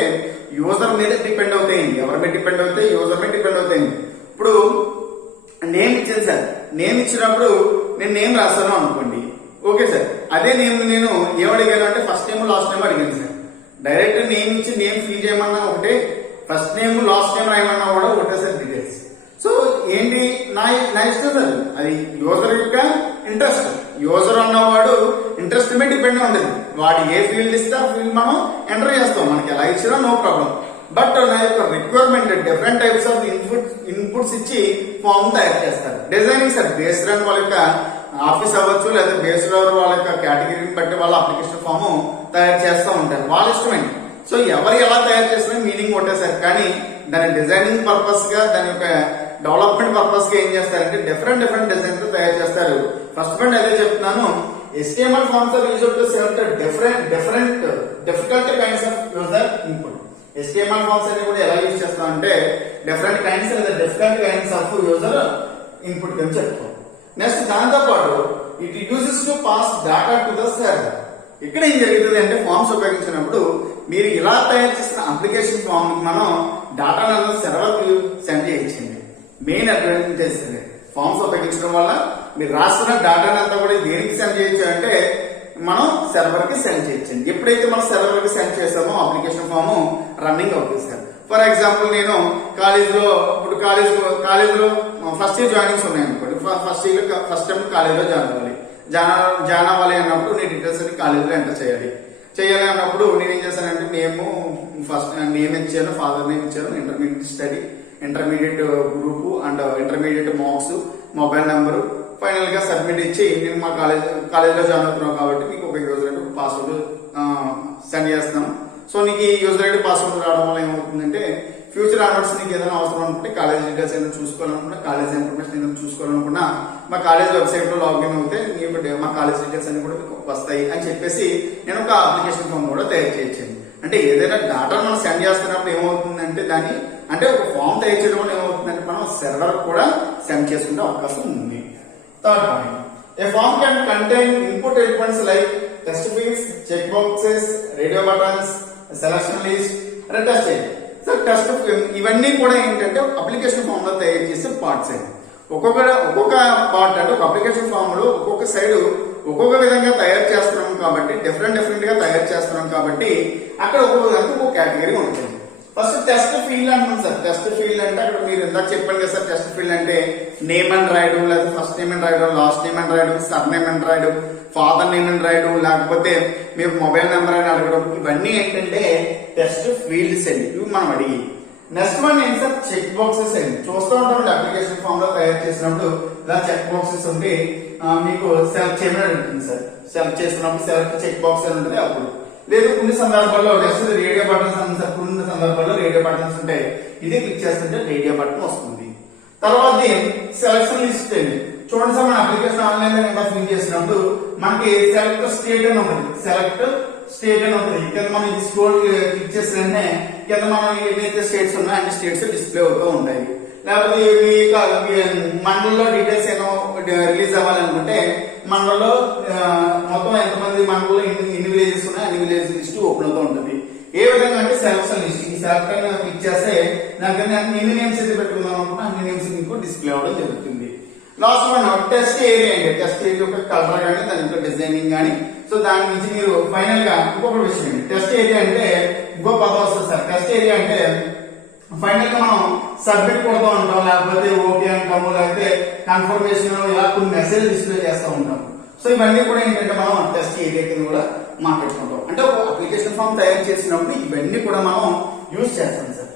యూజర్ మీద డిపెండ్ అవుతాయండి. ఎవరి మీద డిపెండ్ అవుతాయి? యూజర్ మీద డిపెండ్ అవుతాయండి. ఇప్పుడు నేమ్ ఇచ్చాను సార్, నేమ్ ఇచ్చినప్పుడు నేను నేమ్ రాస్తాను అనుకోండి, ఓకే సార్. అదే నేమ్ నేను ఏం అడిగాను అంటే ఫస్ట్ నేమ్ లాస్ట్ నేమ్ అడిగాను సార్. డైరెక్ట్ నేమ్ ఇచ్చి నేమ్ ఫిల్ చేయమన్నా ఒకటే, ఫస్ట్ నేమ్ లాస్ట్ నేమ్ రాయమన్నా కూడా ఒకటే సార్ డీటెయిల్స్. సో ఏంటి నా ఇష్టం సార్, అది యూజర్ యొక్క ఇంట్రెస్ట్. యూజర్ అన్నవాడు ఇంట్రెస్ట్ మీద డిపెండ్ ఉంటుంది. వాడు ఏ ఫీల్డ్ ఇస్తే ఆ ఫీల్డ్ మనం ఎంటర్ చేస్తాం, మనకి ఎలా ఇచ్చినా నో ప్రాబ్లం. బట్ నా యొక్క requirement different types of inputs ఇచ్చి ఫామ్ తయారు చేస్తారు. డిజైనింగ్ సార్ బేస్డ్ ఆన్ వాళ్ళ యొక్క ఆఫీస్ అవ్వచ్చు, లేదా బేస్డ్ ఆన్ వాళ్ళ యొక్క కేటగిరీని బట్టి వాళ్ళ అప్లికేషన్ ఫామ్ తయారు చేస్తూ ఉంటారు, వాళ్ళ ఇష్టమైంది. సో ఎవరు ఎలా తయారు చేస్తున్నా మీనింగ్ ఒకటే సార్, కానీ దాని డిజైనింగ్ పర్పస్ గా, దాని యొక్క డెవలప్మెంట్ పర్పస్ గా ఏం చేస్తారంటే డిఫరెంట్ డిజైన్ తో తయారు చేస్తారు. ఫస్ట్ పాయింట్ అదే చెప్తున్నాను, HTML forms are used to select different difficult kinds of user input. HTML forms అనేది కూడా ఎలా యూజ్ చేస్తాం అంటే different kinds of user input అని చెప్తాం. నెక్స్ట్ దాంతో పాటు it uses to pass data to the server. ఇక్కడ ఏం జరుగుతుంది అంటే ఫామ్స్ ఉపయోగించినప్పుడు మీరు ఇలా తయారు చేసిన అప్లికేషన్ ఫామ్ మనం డేటాను సర్వర్ కి సెండ్ చేయొచ్చండి. మెయిన్ అడ్వాంటేజ్ ఫామ్స్ ఉపయోగించడం వల్ల మీరు రాస్తున్న డేటాను అంతా కూడా దేనికి సెండ్ చేయొచ్చు అంటే మనం సర్వర్ కి సెండ్ చేయొచ్చండి. ఎప్పుడైతే మనం సర్వర్ కి సెండ్ చేస్తామో అప్లికేషన్ ఫామ్ రన్నింగ్ అవుతుంది సార్. ఫర్ ఎగ్జాంపుల్ నేను కాలేజీలో ఫస్ట్ ఇయర్ జాయినింగ్స్ ఉన్నాయనుకోండి. ఫస్ట్ టైం కాలేజీలో జాయిన్ అవ్వాలి అన్నప్పుడు నేను డీటెయిల్స్ అన్ని కాలేజీలో ఎంటర్ చేయాలి అన్నప్పుడు నేను ఏం చేశానంటే నేమ్ ఇచ్చాను, ఫాదర్ నేమ్ ఇచ్చాను, intermediate group and intermediate marks, mobile number, final గా సబ్మిట్ ఇచ్చి నేను మా కాలేజీలో జాయిన్ అవుతున్నాను కాబట్టి మీకు ఒక యూజర్ ఐడి ఒక పాస్వర్డ్ సెండ్ చేస్తున్నాను. సో నీకు ఈ యూజర్ ఐడి పాస్వర్డ్ రావడం వల్ల ఏమవుతుందంటే ఫ్యూచర్ ఆన్వర్డ్స్ నీకు ఏదైనా అవసరం అనుకుంటే, కాలేజ్ డీటెయిల్స్ ఏదైనా చూసుకోవాలనుకున్నా, కాలేజ్ ఇన్ఫర్మేషన్ ఏదైనా చూసుకోవాలనుకున్నా మా కాలేజ్ వెబ్సైట్ లో లాగిన్ అవుతే మా కాలేజ్ డీటెయిల్స్ అన్ని కూడా మీకు వస్తాయి అని చెప్పేసి నేను ఒక అప్లికేషన్ ఫామ్ కూడా తయారు చేయొచ్చండి. అంటే ఏదైనా డేటా మనం సెండ్ చేస్తున్నప్పుడు ఏమవుతుందంటే ఒక ఫామ్ తయారు చేయడం వల్ల ఏమవుతుందంటే మనం సర్వర్ కూడా సెండ్ చేసుకునే అవకాశం ఉంది. Third point, a form can contain input elements like text fields, check boxes, radio buttons, selection list, test area. So test ఇవన్నీ కూడా ఏంటంటే అప్లికేషన్ ఫామ్ లో తయారు చేసే పార్ట్స్ అండి. ఒక్కొక్క పార్ట్ అంటే ఒక అప్లికేషన్ ఫామ్ లో ఒక్కొక్క సైడ్ ఒక్కొక్క విధంగా తయారు చేస్తున్నాం కాబట్టి డిఫరెంట్ గా తయారు చేస్తున్నాం కాబట్టి అక్కడ ఒక్కొక్క కేటగిరీ ఉంటుంది. ఫస్ట్ టెస్ట్ ఫీల్డ్ అంటాం సార్. టెస్ట్ ఫీల్డ్ అంటే అక్కడ మీరు ఇందాక చెప్పాను కదా సార్, టెస్ట్ ఫీల్డ్ అంటే నేమ్ అని రాయడం, లేదా ఫస్ట్ నేమ్ అని రాయడం, లాస్ట్ నేమ్ అని రాయడం, సర్ నేమ్ అని రాయడం, ఫాదర్ నేమ్ అని రాయడం, లేకపోతే మీరు మొబైల్ నెంబర్ అని అడగడం, ఇవన్నీ ఏంటంటే టెస్ట్ ఫీల్డ్స్ అండి. ఇవి మనం అడిగి నెక్స్ట్ వన్ ఏంటి సార్, చెక్ బాక్సెస్ అండి. చూస్తూ ఉంటాం అప్లికేషన్ ఫామ్ లో తయారు చేసినప్పుడు ఇలా చెక్ బాక్సెస్ ఉంటే మీకు సెలెక్ట్ చేయమని ఉంటుంది సార్. సెలెక్ట్ చేస్తున్నప్పుడు సెలెక్ట్ చెక్ బాక్స్ అని ఉంటుంది. అప్పుడు లేదు కొన్ని సందర్భాల్లో నెక్స్ట్ రేడియో బటన్స్ సార్, కొన్ని సందర్భాల్లో రేడియో బటన్స్ ఉంటాయి. ఇది క్లిక్ చేస్తుంటే రేడియో బటన్ వస్తుంది. తర్వాత సెలక్షన్ లిస్ట్ అండి. చూడండి సార్, మన అప్లికేషన్ ఆన్లైన్ లో ఫిల్ చేసినప్పుడు మనకి సెలెక్ట్ స్టేట్ అని ఉంటుంది. కింద మనం ఇది స్క్రోల్ క్లిక్ చేసిన వెంటనే కింద మనం ఏవైతే స్టేట్స్ ఉన్నాయో అన్ని స్టేట్స్ డిస్ప్లే అవుతూ ఉంటాయి. లేకపోతే మండలంలో డీటెయిల్స్ ఏమో రిలీజ్ అవ్వాలనుకుంటే మండలంలో మొత్తం ఎంతమంది మండలంలో ఎన్ని విలేజెస్ ఉన్నాయో అన్ని విలేజ్ లిస్ట్ ఓపెన్ అవుతూ ఉంటుంది. ఏ విధంగా అంటే సెలక్షన్ లిస్ట్. ఈ సెలెక్ట్ అని క్లిక్ చేస్తే నాకు ఎన్ని నేమ్స్ అయితే పెట్టుకుందాం అనుకుంటే అన్ని నేమ్స్ మీకు డిస్ప్లే అవ్వడం జరుగుతుంది. లాస్ట్ వన్ టెస్ట్ ఏరియా అండి. టెస్ట్ ఏరియా యొక్క కలర్ కానీ దాని యొక్క డిజైనింగ్ కానీ. సో దాని నుంచి మీరు ఫైనల్ గా ఇంకొక విషయం అండి, టెస్ట్ ఏరియా అంటే ఇంకో పదం వస్తుంది సార్. టెస్ట్ ఏరియా అంటే ఫైనల్ గా మనం సబ్మిట్ కొడుతూ ఉంటాం, లేకపోతే ఓకే అంటాము, లేకపోతే కన్ఫర్మేషన్ ఇలా కొన్ని మెసేజ్ డిస్ప్లే చేస్తూ ఉంటాం. సో ఇవన్నీ కూడా ఏంటంటే మనం టెస్ట్ ఏరియా కింద కూడా మాట్లాడుకుంటాం. అంటే ఒక అప్లికేషన్ ఫామ్ తయారు చేసినప్పుడు ఇవన్నీ కూడా మనం యూజ్ చేస్తాం సార్.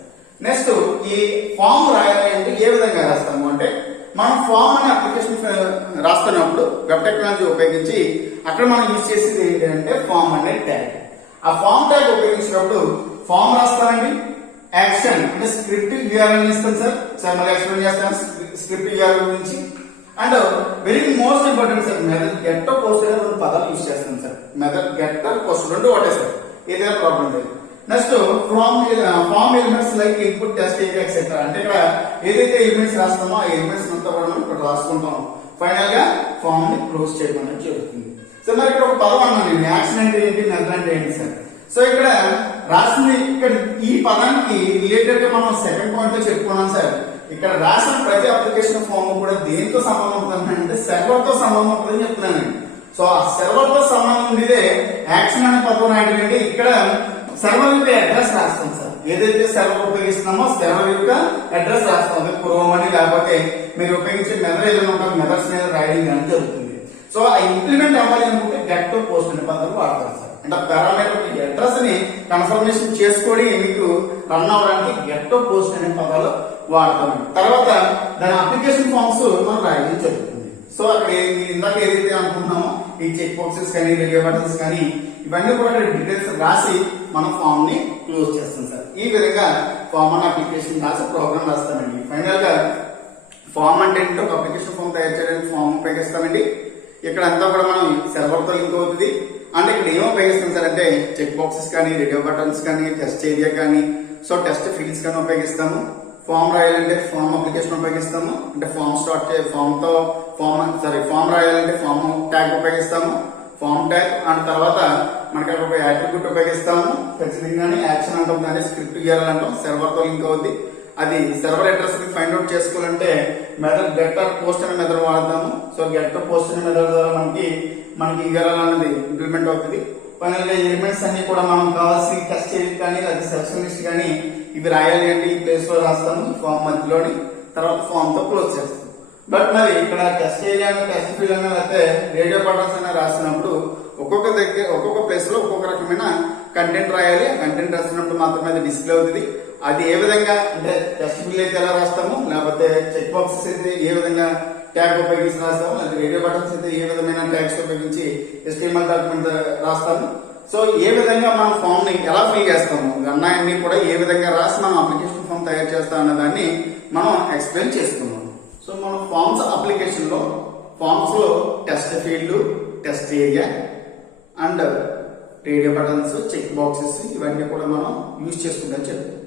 నెక్స్ట్ ఈ ఫామ్ రాయాలి అంటే ఏ విధంగా రాస్తాము అంటే మనం ఫామ్ అనే అప్లికేషన్ రాస్తున్నప్పుడు వెబ్ టెక్నాలజీ ఉపయోగించి అక్కడ మనం యూజ్ చేసేది ఏంటంటే ఫామ్ అనే ట్యాగ్. ఆ ఫామ్ ట్యాగ్ ఉపయోగించినప్పుడు ఫామ్ రాస్తామండి, యాక్షన్ అంటే స్క్రిప్ట్ యూఆర్ఎల్ ఇస్తాం సార్ మళ్ళీ ఎక్స్ప్లెయిన్ చేస్తాను స్క్రిప్ట్ యూఆర్ఎల్ గురించి. And very most important sir, method get post అనే రెండు పదాలు యూజ్ చేస్తాం సార్. మెథడ్ గెట్ పోస్ట్ రెండు ఒకటే సార్, ఏదైనా ప్రాబ్లం లేదు. Next form elements like input test area etcetera. అంటే ఇక్కడ ఏదైతే ఎలిమెంట్స్ రాస్తామో ఆ ఎలిమెంట్స్ అంతా కూడా మనం ఇక్కడ రాసుకుంటాం. ఫైనల్ గా ఫామ్ ని క్లోజ్ చేయడం అనేది జరుగుతుంది. సో మరి ఇక్కడ ఒక పదం అన్నాను నేను, యాక్షన్ అంటే ఏంటి, మెథడ్ అంటే ఏంటి సార్. సో ఇక్కడ రాసింది ఇక్కడ ఈ పదానికి రిలేటెడ్ గా మనం సెకండ్ పాయింట్ తో చెప్పుకున్నాం సార్. ఇక్కడ రాసిన ప్రతి అప్లికేషన్ ఫామ్ కూడా దేనితో సంబంధం అవుతుంది అంటే సర్వర్ తో సంబంధం అవుతుందని చెప్తున్నానండి. సో ఆ సర్వర్ తో సంబంధం ఉండేదే యాక్షన్ అనే పదం రాయడం. ఇక్కడ సర్వర్ యొక్క అడ్రస్ రాస్తాం సార్. ఏదైతే సర్వర్ ఉపయోగిస్తున్నామో సర్వర్ యొక్క అడ్రస్ రాస్తాం. అదే క్రోమ్ అని లేకపోతే మీరు ఉపయోగించే మెథడ్ ఏదైనా ఉంటుంది, మెథడ్స్ మీద రాయడం అనేది జరుగుతుంది. సో ఆ ఇంప్లిమెంట్ అవ్వాలి అనుకుంటే గెట్ టు పోస్ట్ అనే పద్ధతులు వాడతారు సార్. అంటే పారామీటర్ అడ్రస్ ని కన్ఫర్మేషన్ చేసుకొని మీకు రన్ అవ్వడానికి గెట్ టు పోస్ట్ అనే పదాలు వాడతాం. తర్వాత దాని అప్లికేషన్ ఫామ్స్ మనం రాయడం జరుగుతుంది. సో అక్కడ ఇందాక ఏదైతే అనుకుంటున్నామో ఈ చెక్ బాక్సెస్ కానీ రేడియో బటన్స్ కానీ ఇవన్నీ కూడా డీటెయిల్స్ రాసి మన ఫామ్ ని క్లోజ్ చేస్తాం సార్. ఈ విధంగా ఫామ్ అండ్ అప్లికేషన్ రాసి ప్రోగ్రామ్ రాస్తామండి. ఫైనల్ గా ఫామ్ అంటే ఏంటో ఒక అప్లికేషన్ ఫామ్ తయారు చేయడానికి ఫామ్ ఉపయోగిస్తామండి. ఇక్కడ అంతా కూడా మనం సర్వర్ తో లింక్ అవుతుంది. అంటే ఇక్కడ ఏం ఉపయోగిస్తాం సార్ అంటే చెక్ బాక్సెస్ కానీ రేడియో బటన్స్ కానీ టెస్ట్ ఏరియా కానీ సో టెస్ట్ ఫీల్డ్స్ కానీ ఉపయోగిస్తాము. ఫామ్ రాయాలంటే ఫామ్ అప్లికేషన్ ఉపయోగిస్తాము. అంటే ఫామ్ స్టార్ట్ ఫామ్ రాయాలంటే ఫామ్ ట్యాగ్ ఉపయోగిస్తాము. ఫామ్ ట్యాగ్ అండ్ తర్వాత మనకి అక్కడ ఒక యాట్రిబ్యూట్ ఉపయోగిస్తాము. ఖచ్చితంగానే యాక్షన్ అంటాం, దాన్ని స్క్రిప్ట్ ఇవ్వాలంటాం. సర్వర్ తో లింక్ అవుద్ది. అది సర్వర్ అడ్రస్ ని ఫైండ్ అవుట్ చేసుకోవాలంటే మెథడ్ గెట్ పోస్ట్ అనే మెథడ్ వాడతాము. సో గెట్ పోస్ట్ అనే మెథడ్ ద్వారా మనకి URL అనేది ఇంప్లిమెంట్ అవుతుంది. ఫైనల్ గా ఎలిమెంట్స్ అన్ని కూడా మనం కావాల్సిన టెస్ట్ చేయడం కానీ లేదా సెలక్షన్ లిస్ట్ కానీ ఇవి రాయాలి అంటే ఈ ప్లేస్ లో రాస్తాము ఫామ్ మధ్యలోని. తర్వాత ఫామ్ తో క్లోజ్ చేస్తాం. బట్ మరి ఇక్కడ టెస్ట్ ఏరియా టెస్ట్ ఫీల్డ్ అన్న లేకపోతే రేడియో బటన్స్ అనే రాసినప్పుడు ఒక్కొక్క ప్లేస్ లో ఒక్కొక్క రకమైన కంటెంట్ రాయాలి. ఆ కంటెంట్ రాసినప్పుడు మాత్రమే అది డిస్ప్లే అవుతుంది. అది ఏ విధంగా అంటే టెస్ట్ ఫీల్డ్ అయితే ఎలా రాస్తాము, లేకపోతే చెక్ బాక్సెస్ అయితే ఏ విధంగా ట్యాగ్ ఉపయోగించి రాస్తాము, లేదా రేడియో బటన్స్ అయితే ఏ విధమైన ట్యాగ్స్ ఉపయోగించి HTML డాక్యుమెంట్ రాస్తాము. సో ఏ విధంగా మనం ఫామ్ ని ఎలా ఫిల్ చేస్తాము అన్నీ కూడా ఏ విధంగా రాసి మనం అప్లికేషన్ ఫామ్ తయారు చేస్తాం అన్న దాన్ని మనం ఎక్స్ప్లెయిన్ చేస్తున్నాం. సో మనం ఫామ్స్ అప్లికేషన్ లో ఫామ్స్ లో test field, test area and radio buttons, check boxes ఇవన్నీ కూడా మనం యూజ్ చేసుకుంటాం చెప్తాం.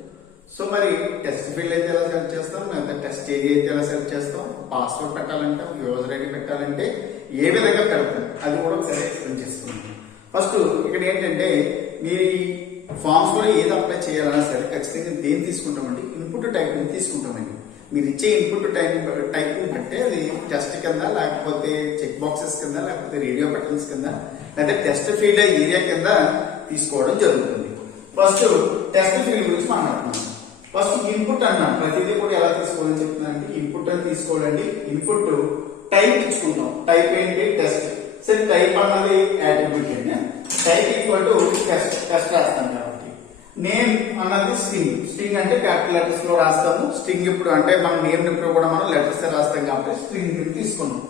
సో మరి టెస్ట్ ఫీల్డ్ అయితే ఎలా సెలెక్ట్ చేస్తాం, లేదా టెస్ట్ ఏరియా అయితే ఎలా సెలెక్ట్ చేస్తాం, పాస్వర్డ్ పెట్టాలంటే యూజర్ ఐడి పెట్టాలంటే ఏ విధంగా పెడతాం అది కూడా ఒకసారి ఎక్స్ప్లెయిన్ చేస్తున్నాం. ఫస్ట్ ఇక్కడ ఏంటంటే మీ ఫామ్స్ కూడా ఏది అప్లై చేయాలన్నా సరే ఖచ్చితంగా దేని తీసుకుంటామండి, ఇన్పుట్ టైప్ ని తీసుకుంటామండి. మీరు ఇచ్చే ఇన్పుట్ టైప్ అంటే అది టెస్ట్ కింద, లేకపోతే చెక్ బాక్సెస్ కింద, లేకపోతే రేడియో బటన్స్ కింద, లేదా టెస్ట్ ఫీల్డ్ ఏరియా కింద తీసుకోవడం జరుగుతుంది. ఫస్ట్ టెస్ట్ ఫీల్డ్ గురించి మాట్లాడుతున్నాం. ఫస్ట్ ఇన్పుట్ అన్నా ప్రతిదీ కూడా ఎలా తీసుకోవాలని చెప్తున్నానంటే ఇన్పుట్ అని తీసుకోవాలండి. ఇన్పుట్ టైప్ ఇచ్చుకుంటాం. టైప్ ఏంటి టెస్ట్. సరే టైప్ అన్నది యాట్రిబ్యూట్ అండి. టైప్ ఈక్వల్ టు టెస్ట్ రాస్తాం కాబట్టి. నేమ్ అన్నది స్ట్రింగ్ అంటే క్యాపిటల్ లెటర్స్ లో రాస్తాము. స్ట్రింగ్ ఇప్పుడు అంటే మనం నేమ్ ఇప్పుడు కూడా మనం లెటర్స్ రాస్తాం కాబట్టి స్ట్రింగ్ తీసుకున్నాం.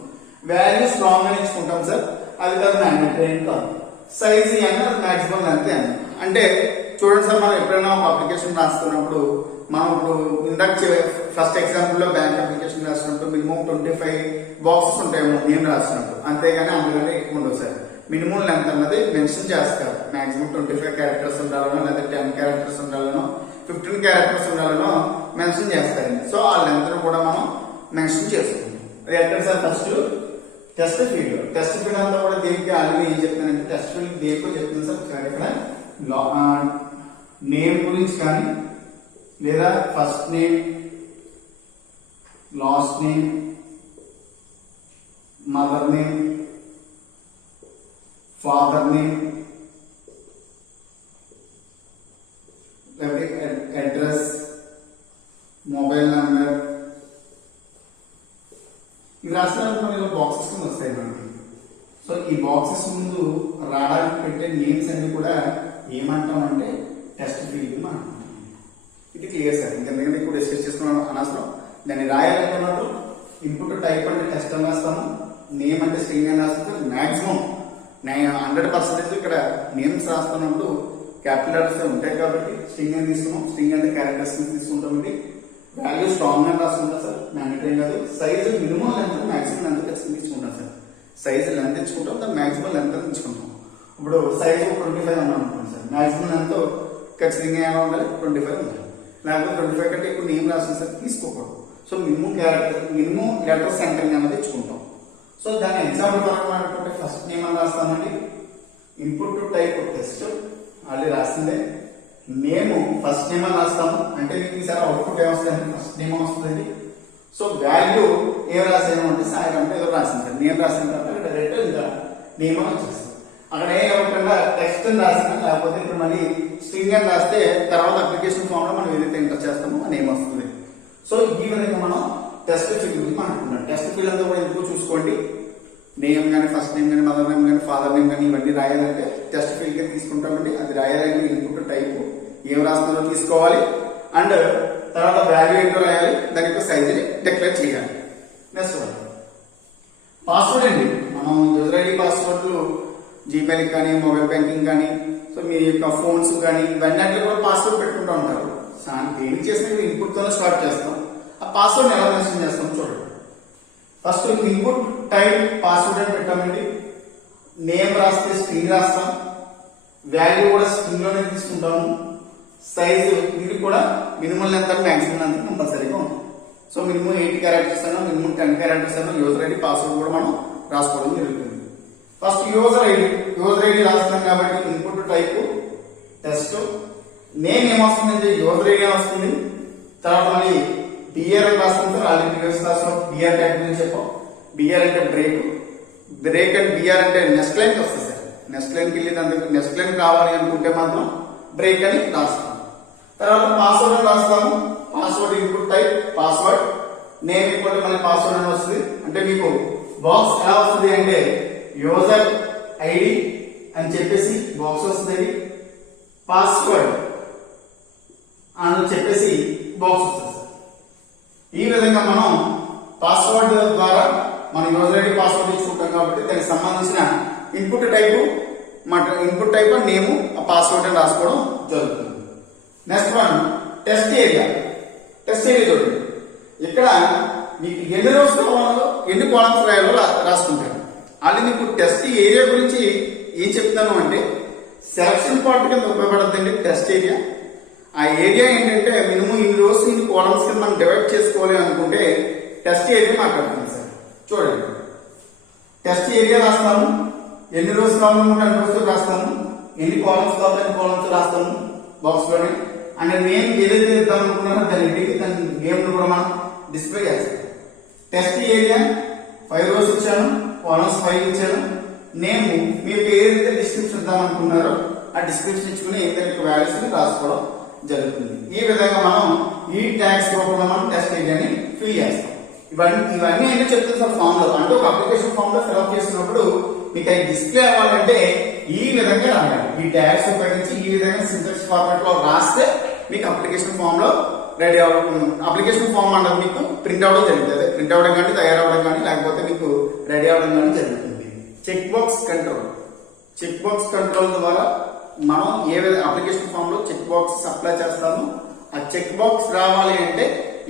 వాల్యూస్ లాంగ్ అని ఇచ్చుకుంటాం సార్. అది కాదు మ్యాండేటరీ కాదు. సైజ్ అన్నది మాక్సిమం అంతే అని. అంటే చూడండి సార్, మనం ఎప్పుడైనా ఒక అప్లికేషన్ రాస్తున్నప్పుడు మనం ఇప్పుడు ఇందాక ఫస్ట్ ఎగ్జాంపుల్ లో బ్యాంక్ అప్లికేషన్ రాసినప్పుడు మినిమం 25 బాక్సెస్ ఉంటాయేమో నేమ్ రాసినప్పుడు, అంతేగాని అందులోనే ఎక్కువ ఉండవు సార్. మినిమం లెంత్ అన్నది మెన్షన్ చేస్తారు. మాక్సిమం 25 క్యారెక్టర్స్ ఉండాలనో, లేదా 10 క్యారెక్టర్స్ ఉండాలనో, 15 క్యారెక్టర్స్ ఉండాలనో మెన్షన్ చేస్తారండి. సో ఆ లెంత్ ను కూడా మనం మెన్షన్ చేసుకుంటాం. అది ఎక్కడ sir first test field. Test field అంతా కూడా దేనికి ఆల్రెడీ ఏం చెప్తానంటే టెస్ట్ ఫీల్డ్ దేనికో చెప్తుంది సార్. ఇక్కడ నేమ్ గురించి కానీ, లేదా first name, last name, mother name, father name, లేకపోతే అడ్రస్, మొబైల్ నంబర్ ఇవి రాసిన బాక్సెస్ కింద వస్తాయి మనకి. సో ఈ బాక్సెస్ ముందు రావడానికి పెట్టే నేమ్స్ అన్ని కూడా ఏమంటామంటే టెస్ట్ ఫీల్డ్ అంటాం. ఇది క్లియర్ సార్. ఇంకెందుకంటే ఇప్పుడు డిస్కస్ చేసుకున్నాను అనవసరం. దాన్ని రాయాలనుకున్నప్పుడు ఇన్పుట్ టైప్ అంటే టెస్ట్ అని రాస్తాము, నేమ్ అంటే స్ట్రింగ్ అని రాస్తాం. మాక్సిమం 100% ఇక్కడ నేమ్స్ రాస్తున్నప్పుడు క్యాపిటల్ లెటర్స్ ఉంటాయి కాబట్టి స్ట్రింగ్ అని తీసుకున్నాం. స్ట్రింగ్ అంటే క్యారెక్టర్స్ తీసుకుంటాం. వాల్యూ స్ట్రాంగ్ అని రాసుకుంటాం సార్, మ్యాండేటరీ కాదు. Size minimum length maximum length ఖచ్చితంగా తీసుకుంటాం సార్. సైజు లెంత్ ఇచ్చుకుంటాం, దాని మాక్సిమం లెంత్ ఇచ్చుకుంటాం. ఇప్పుడు సైజు 25 అన్నాం అనుకోండి సార్, మాక్సిమం లెంత్ ఖచ్చితంగా ఏమైనా ఉండాలి 25 ఉండాలి. లేకపోతే 25 కంటే ఇప్పుడు నేమ్ రాసిన సార్ తీసుకోకూడదు. సో మినిమం లెటర్ సెంటరింగ్ అనేది ఇచ్చుకుంటాం. సో దాని ఎగ్జాంపుల్ వరకు అనుకుంటే ఫస్ట్ నేమ్ అని రాస్తామండి. ఇన్పుట్ టైప్ టెస్ట్ ఆల్రెడీ రాసిందే. నేమ్ ఫస్ట్ నేమ్ అని రాస్తాము. అంటే మీకు ఈసారి అవుట్పుట్ ఏమొస్తుంది, ఫస్ట్ నేమ్ వస్తుంది. సో వాల్యూ ఏం రాసాము అంటే సార్ అంటే ఏదో రాసింది సార్. నేమ్ రాసిన తర్వాత డైరెక్ట్ ఇంకా నేమ్ అని వచ్చేస్తుంది. అక్కడ ఏమవుతుందా టెక్స్ట్ అని రాసిన లేకపోతే ఇప్పుడు మళ్ళీ స్ట్రింగ్ అని రాస్తే తర్వాత అప్లికేషన్ ఫామ్ లో మనం ఏదైతే ఎంటర్ చేస్తామో ఆ నేమ్ వస్తుంది. సో ఈ విధంగా మనం టెస్ట్ ఫీల్డ్ గురించి మాట్లాడుకున్నాం. టెస్ట్ ఫీల్డ్ అంతా కూడా ఎందుకు చూసుకోండి, నేమ్ కానీ ఫస్ట్ నేమ్ కానీ మదర్ నేమ్ కానీ ఫాదర్ నేమ్ కానీ ఇవన్నీ రాయాలంటే టెస్ట్ ఫీల్డ్ కింద తీసుకుంటామండి. అది రాయాలంటే ఇన్పుట్ టైప్ ఏం రాస్తున్నారో తీసుకోవాలి అండ్ తర్వాత వాల్యూ ఏంటో రాయాలి, దాని యొక్క సైజుని డిక్లేర్ చేయాలి. నెక్స్ట్ పాస్వర్డ్ అండి. మనం యూజర్ ఐడి పాస్వర్డ్లు జీమెయిల్ కానీ మొబైల్ బ్యాంకింగ్ కానీ సో మీ యొక్క ఫోన్స్ కానీ ఇవన్నీ కూడా పాస్వర్డ్ పెట్టుకుంటూ ఉంటారు. దేనికి చేసిన ఇన్పుట్ తోనే స్టార్ట్ చేస్తాం. ఆ పాస్వర్డ్ ఎలా మెన్షన్ చేస్తాం చూడండి. ఫస్ట్ ఇన్పుట్ టైప్ పాస్వర్డ్ అని పెట్టామండి. నేమ్ రాస్తే స్ట్రింగ్ రాస్తాం, వాల్యూ కూడా స్ట్రింగ్ లోనే తీసుకుంటాము. సైజు ఇది కూడా మినిమం లెంత్ అని మాక్సిమం లెంత్ కంపల్సరీగా ఉంటుంది. సో మినిమం 8 క్యారెక్టర్స్ అయినా మినిమం 10 క్యారెక్టర్స్ అయినా యూజర్ ఐడి పాస్వర్డ్ కూడా మనం రాసుకోవడం జరుగుతుంది. ఫస్ట్ యూజర్ ఐడి రాస్తాం కాబట్టి ఇన్పుట్ టైప్ టెస్ట్, నేమ్ ఏమొస్తుందంటే యూజర్ ఐడి వస్తుంది. తర్వాత మళ్ళీ బిఆర్ అని రాస్తాం సార్. ఆల్రెడీ ప్రీవియస్ క్లాస్ లో బిఆర్ టైప్ గురించి చెప్పాం. బిఆర్ అంటే బ్రేక్ అండ్ బిఆర్ అంటే నెక్స్ట్ లైన్ వస్తుంది సార్. నెక్స్ట్ లైన్కి వెళ్ళి దానికి నెక్స్ట్ లైన్ కావాలి అనుకుంటే మాత్రం బ్రేక్ అని రాస్తాం. తర్వాత పాస్వర్డ్ అని రాస్తాము. Password input type password, name input మళ్ళీ పాస్వర్డ్ అని వస్తుంది. అంటే మీకు బాక్స్ ఎలా వస్తుంది అంటే యూజర్ ఐడి అని చెప్పేసి బాక్స్ వస్తుంది, పాస్వర్డ్ అని చెప్పేసి బాక్స్ వస్తుంది. ఈ విధంగా మనం పాస్వర్డ్ ద్వారా మనం యూజర్ ఐడి పాస్వర్డ్ తీసుకుంటాం కాబట్టి దానికి సంబంధించిన ఇన్పుట్ టైప్ నేము ఆ పాస్వర్డ్ అని రాసుకోవడం జరుగుతుంది. Next one test area. Test area చూడండి. ఇక్కడ మీకు ఎన్ని రోజు కావాలో ఎన్ని కాలమ్స్ రాయాలో రాసుకుంటారు. అది మీకు టెస్ట్ ఏరియా గురించి ఏం చెప్తాను అంటే సెలక్షన్ పార్ట్ కింద ఉపయోగపడుతుంది టెస్ట్ ఏరియా. ఆ ఏరియా ఏంటంటే మినిమం ఇన్ని రోజు ఇన్ని కాలమ్స్ కింద మనం డివైడ్ చేసుకోవాలి అనుకుంటే టెస్ట్ ఏరియా మాట్లాడుతుంది సార్. చూడండి, టెస్ట్ ఏరియా రాస్తాము, ఎన్ని రోజులు కావాలనుకుంటే అన్ని రోజులు రాస్తాము, ఎన్ని కాలమ్స్ కావాలి అన్ని కాలమ్స్ రాస్తాము బాక్స్ లోనే. అండ్ నేమ్ ఏదైతే ఇద్దాం అనుకున్నారో దాని నేమ్ కూడా మనం డిస్ప్లే చేస్తాం. టెస్ట్ ఏరియా 5 రోజులు ఇచ్చాను, కాలమ్స్ 5 ఇచ్చాను. నేమ్ మీకు ఏదైతే డిస్క్రిప్షన్ ఇద్దాం అనుకున్నారో ఆ డిస్క్రిప్షన్ ఇచ్చుకుని ఏదైతే వాల్యూస్ ని రాసుకోవడం జరుగుతుంది. ఈ విధంగా మనం ఈ ట్యాగ్స్ రూపంలో మనం టెస్ట్ ఏరియాని ఫిల్ చేస్తాం. ఇవన్నీ ఏంటో చెప్తుంది సార్ ఫామ్ లో. అంటే ఒక అప్లికేషన్ ఫామ్ లో ఫిల్అప్ చేసినప్పుడు మీకు అది డిస్ప్లే అవ్వాలంటే ఈ విధంగా రాయాలి. ఈ ట్యాగ్స్ ఉపయోగించి ఈ విధంగా సింటాక్స్ ఫార్మాట్ లో రాస్తే మీకు అప్లికేషన్ ఫామ్ లో రెడీ అవ్వడం, అప్లికేషన్ ఫామ్ అన్నది మీకు ప్రింట్ అవడం జరుగుతుంది. ప్రింట్ అవడం కానీ తయారవడం కానీ లేకపోతే మీకు రెడీ అవడం కానీ జరుగుతుంది. చెక్ బాక్స్ కంట్రోల్ ద్వారా మనం ఏ విధంగా అప్లికేషన్ ఫామ్ లో చెక్ బాక్స్ అప్లై చేస్తామో ఆ చెక్ బాక్స్ రావాలి అంటే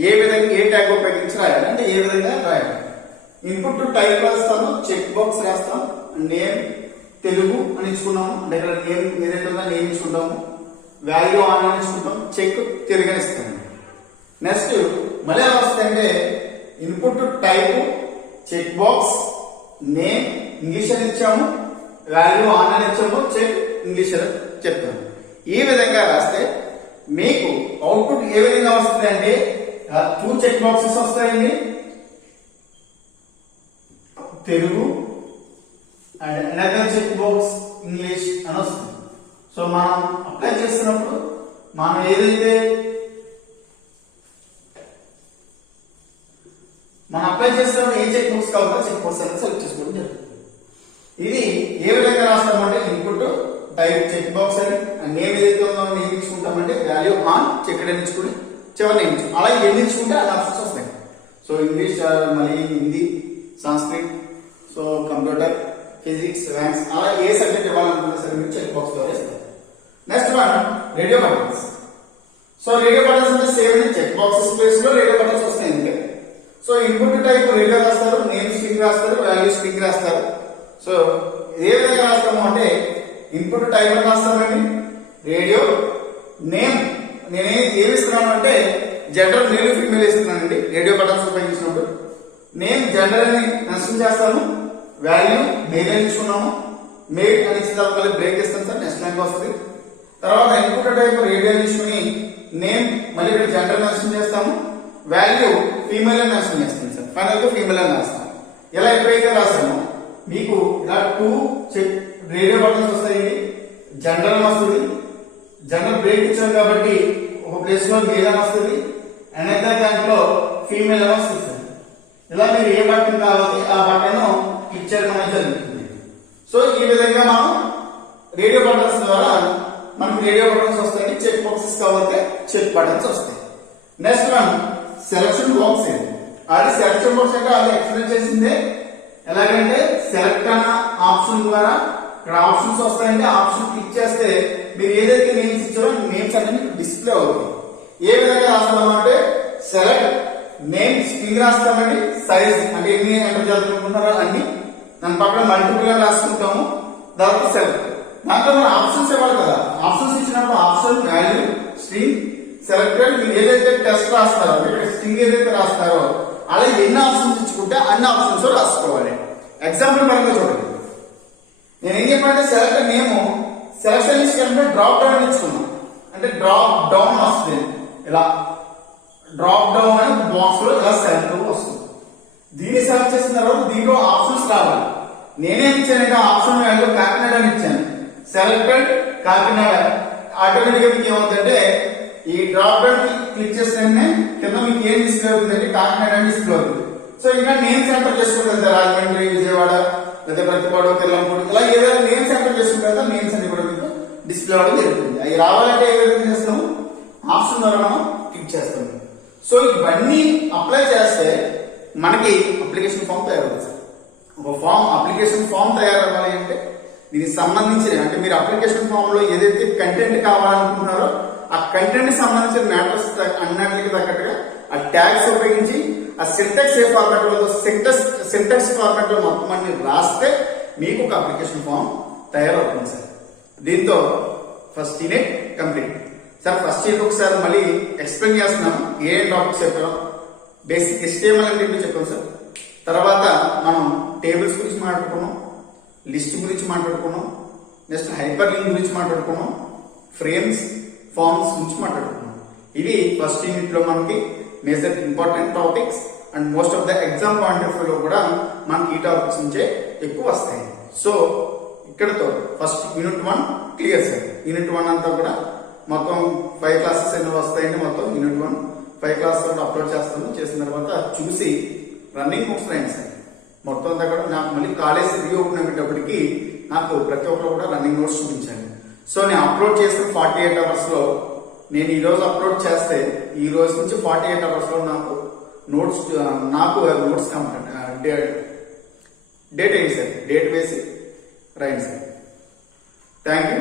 ఏ విధంగా ఏ ట్యాగ్ ఉపయోగించి రాయాలి అంటే ఏ విధంగా రాయాలి. ఇన్పుట్ టైప్ రాస్తాము, చెక్ బాక్స్ రాస్తాం, నేమ్ తెలుగు అని ఇచ్చుకున్నాము. అంటే ఇక్కడ నేమ్ ఏదైతే ఉందో నేమ్ ఇచ్చుకుంటాము, వాల్యూ ఆన్ అని ఇచ్చుకుంటాం, చెక్ తెలుగు అని ఇస్తాము. నెక్స్ట్ మళ్ళీ ఎలా వస్తుందంటే input type check box name English అని ఇచ్చాము, వాల్యూ ఆన్ అని ఇచ్చాము, చెక్ ఇంగ్లీష్ అని చెప్తాము. ఈ విధంగా రాస్తే మీకు అవుట్పుట్ ఏ విధంగా వస్తుంది అంటే 2 చెక్ బాక్సెస్ వస్తాయండి, Telugu and another check box English అని వస్తుంది. సో మనం అప్లై చేస్తున్నప్పుడు మనం ఏదైతే ఏ చెక్ బాక్స్ కావాలో చెక్ బాక్స్ అనేది సెలెక్ట్ చేసుకోవడం జరుగుతుంది. ఇది ఏ విధంగా రాస్తామంటే ఇన్పుట్ టైప్ చెక్ బాక్స్ అని నేమ్ ఏదైతే ఉందో నేమ్ ఇచ్చుకుంటామంటే వాల్యూ ఆన్ చెక్ అని ఇచ్చుకుని చివరి నేమ్ ఇచ్చుకుంటాం. అలా ఎన్ని ఇచ్చుకుంటే అలా ఆప్షన్స్ వస్తాయి. సో ఇంగ్లీష్ మళ్ళీ Hindi Sanskrit so computer physics maths అలా ఏ సబ్జెక్ట్ ఇవ్వాలనుకున్నా సరే మీరు చెక్ బాక్స్ ద్వారా ఇస్తారు. Next one radio buttons. So radio buttons అంటే సేమ్ చెక్ బాక్సెస్ ప్లేస్ లో రేడియో బటన్స్ వస్తాయి అంతే. సో ఇన్పుట్ టైప్ రేడియో రాస్తారు, నేమ్ స్ట్రింగ్ రాస్తారు, వాల్యూ స్ట్రింగ్ రాస్తారు. సో ఏ విధంగా రాస్తాము అంటే ఇన్పుట్ టైప్ అని రాస్తామండి, రేడియో నేమ్ నేనేం ఏమి ఇస్తున్నాను అంటే జెండర్ మేల్ ఫీమేల్ ఇస్తున్నానండి రేడియో బటన్స్ ఉపయోగించినప్పుడు. నేమ్ జెండర్ అని మెన్షన్ చేస్తాను, వాల్యూ మెయిల్ అని ఇచ్చుకున్నాము, మెయిల్ అని ఇచ్చిన తర్వాత మళ్ళీ బ్రేక్ ఇస్తాను సార్ నెక్స్ట్ లైన్ వస్తుంది. తర్వాత ఇన్పుట్ టైప్ రేడియో తీసుకుని నేమ్ మళ్ళీ ఇక్కడ జెండర్ మెన్షన్ చేస్తాము, వాల్యూ ఫీమేల్ అని మెన్షన్ చేస్తాను సార్. ఫైనల్ గా ఫీమేల్ అని రాస్తాం. ఇలా ఎప్పుడైతే రాసామో మీకు ఇలా 2 రేడియో బటన్స్ వస్తాయి. జనరల్ వస్తుంది, జనరల్ బ్రేక్ ఇచ్చాం కాబట్టి ఒక ప్లేస్ లో మేల్ అని వస్తుంది, అనదర్ దాంట్లో ఫీమేల్ అని వస్తుంది. ఇలా మీరు ఏ బటన్ కావాలి ఆ బటన్ క్లిక్ చేయడం అనేది జరుగుతుంది. సో ఈ విధంగా మనం రేడియో బటన్స్ ద్వారా మనకి రేడియో బటన్స్ వస్తాయి. చెక్ బాక్సెస్ కావాలంటే చెక్ బటన్స్ వస్తాయి. Next one selection box. అది సెలక్షన్ బాక్స్ అంటే అది ఎక్స్ప్లెయిన్ చేసిందే. ఎలాగంటే సెలెక్ట్ అన్న ఆప్షన్ ద్వారా ఇక్కడ ఆప్షన్స్ వస్తాయంటే ఆప్షన్ క్లిక్ చేస్తే మీరు ఏదైతే నేమ్స్ ఇచ్చారో నేమ్స్ అనేది డిస్ప్లే అవుతాయి. ఏ విధంగా రాస్తామంటే సెలెక్ట్ నేమ్ స్ట్రింగ్ రాస్తామండి, సైజ్ అంటే ఎన్ని ఎంటర్ చేయాలనుకుంటున్నారో అన్ని దాని పక్కన మల్టిపుల్ గా రాసుకుంటాము. తర్వాత సెలెక్ట్ దాంట్లో మనం ఆప్షన్స్ ఇవ్వాలి కదా. ఆప్షన్స్ ఇచ్చినప్పుడు ఆప్షన్ వాల్యూ స్ట్రింగ్ సెలెక్టెడ్ మీరు ఏదైతే టెస్ట్ రాస్తారో స్ట్రింగ్ ఏదైతే రాస్తారో అలా ఎన్ని ఆప్షన్స్ ఇచ్చుకుంటే అన్ని ఆప్షన్స్ రాసుకోవాలి. ఎగ్జాంపుల్ పరంగా చూడండి, నేను ఏం చెప్పానంటే సెలెక్ట్ నేమ్ సెలెక్షన్ లిస్ట్ అంటే డ్రాప్ డౌన్ ఇచ్చుకున్నాం అంటే డ్రాప్ డౌన్ వస్తుంది. ఇలా డ్రాప్ డౌన్ అని బాక్స్ లో ఇలా సెలెక్ట్ వస్తుంది. దీన్ని సెలెక్ట్ చేసిన తర్వాత దీంట్లో ఆప్షన్స్ రావాలి. నేనేం ఇచ్చానంటే ఆప్షన్ వాల్యూ కాకినాడ అని ఇచ్చాను. సెలెక్టెడ్ కాకినాడ ఆటోమేటిక్ గా మీకు ఏమవుతుందంటే ఈ డ్రాప్ డౌన్ క్లిక్ చేస్తే కింద మీకు ఏం డిస్ప్లే అవుతుందంటే కాకినాడ అని డిస్ప్లే అవుతుంది. సో ఇంకా నేమ్స్ ఎంటర్ చేసుకుంటే రాజమండ్రి, విజయవాడ, లేదా ప్రతిపాడు, తెల్లంపూడి ఇలా ఏదైనా నేమ్స్ ఎంటర్ చేసుకుంటే నేమ్స్ అన్ని కూడా మీకు డిస్ప్లే అవడం జరుగుతుంది. అవి రావాలంటే ఏ విధంగా చేస్తాము, ఆప్షన్ ద్వారా మనం క్లిక్ చేస్తాము. సో ఇవన్నీ అప్లై చేస్తే మనకి అప్లికేషన్ ఫామ్ తయారవుతుంది. ఒక ఫామ్ అప్లికేషన్ ఫామ్ తయారవ్వాలి అంటే దీనికి సంబంధించిన అంటే మీరు అప్లికేషన్ ఫామ్ లో ఏదైతే కంటెంట్ కావాలనుకుంటున్నారో ఆ కంటెంట్ కి సంబంధించిన మ్యాటర్స్ అన్నిటికి తగ్గట్టుగా ఆ ట్యాగ్స్ ఉపయోగించి ఆ సింటాక్స్ ఏ ఫార్మాట్ లో సింటాక్స్ ఫార్మాట్ లో మొత్తం అన్ని రాస్తే మీకు ఒక అప్లికేషన్ ఫామ్ తయారవుతుంది సార్. దీంతో first unit complete. Sir first unit ఒకసారి మళ్ళీ ఎక్స్ప్లెయిన్ చేస్తున్నాను. ఏ టాపిక్స్ చెప్పాం, బేసిక్ HTML అంటే చెప్పాం సార్. తర్వాత మనం టేబుల్స్ గురించి మాట్లాడుకున్నాం, లిస్ట్ గురించి మాట్లాడుకున్నాం, నెక్స్ట్ హైపర్ లింక్ గురించి మాట్లాడుకున్నాం, ఫ్రేమ్స్ ఫార్మ్స్ గురించి మాట్లాడుకున్నాం. ఇవి ఫస్ట్ యూనిట్ లో మనకి major important topics and most of the exam point of view లో కూడా మనకి ఈ టాపిక్స్ నుంచే ఎక్కువ వస్తాయి. సో ఇక్కడతో first unit 1 clear sir. Unit 1 అంతా కూడా మొత్తం 5 క్లాసెస్ ఎన్నో వస్తాయండి. మొత్తం యూనిట్ 1 5 క్లాసెస్ కూడా అప్లోడ్ చేస్తాను. చేసిన తర్వాత చూసి రన్నింగ్ బుక్స్ రాయండి సార్. మొత్తం అంతా కూడా నాకు మళ్ళీ కాలేజ్ రీఓపెన్ అయ్యేటప్పటికి నాకు ప్రతి ఒక్కరు కూడా రన్నింగ్ నోట్స్ చూపించండి. సో నేను అప్లోడ్ చేసిన 48 అవర్స్ లో నేను ఈ రోజు అప్లోడ్ చేస్తే ఈ రోజు నుంచి 48 అవర్స్ లో నాకు నోట్స్ డేట్ ఏంటి సార్, డేట్ వేసి రాయండి సార్. Thank you.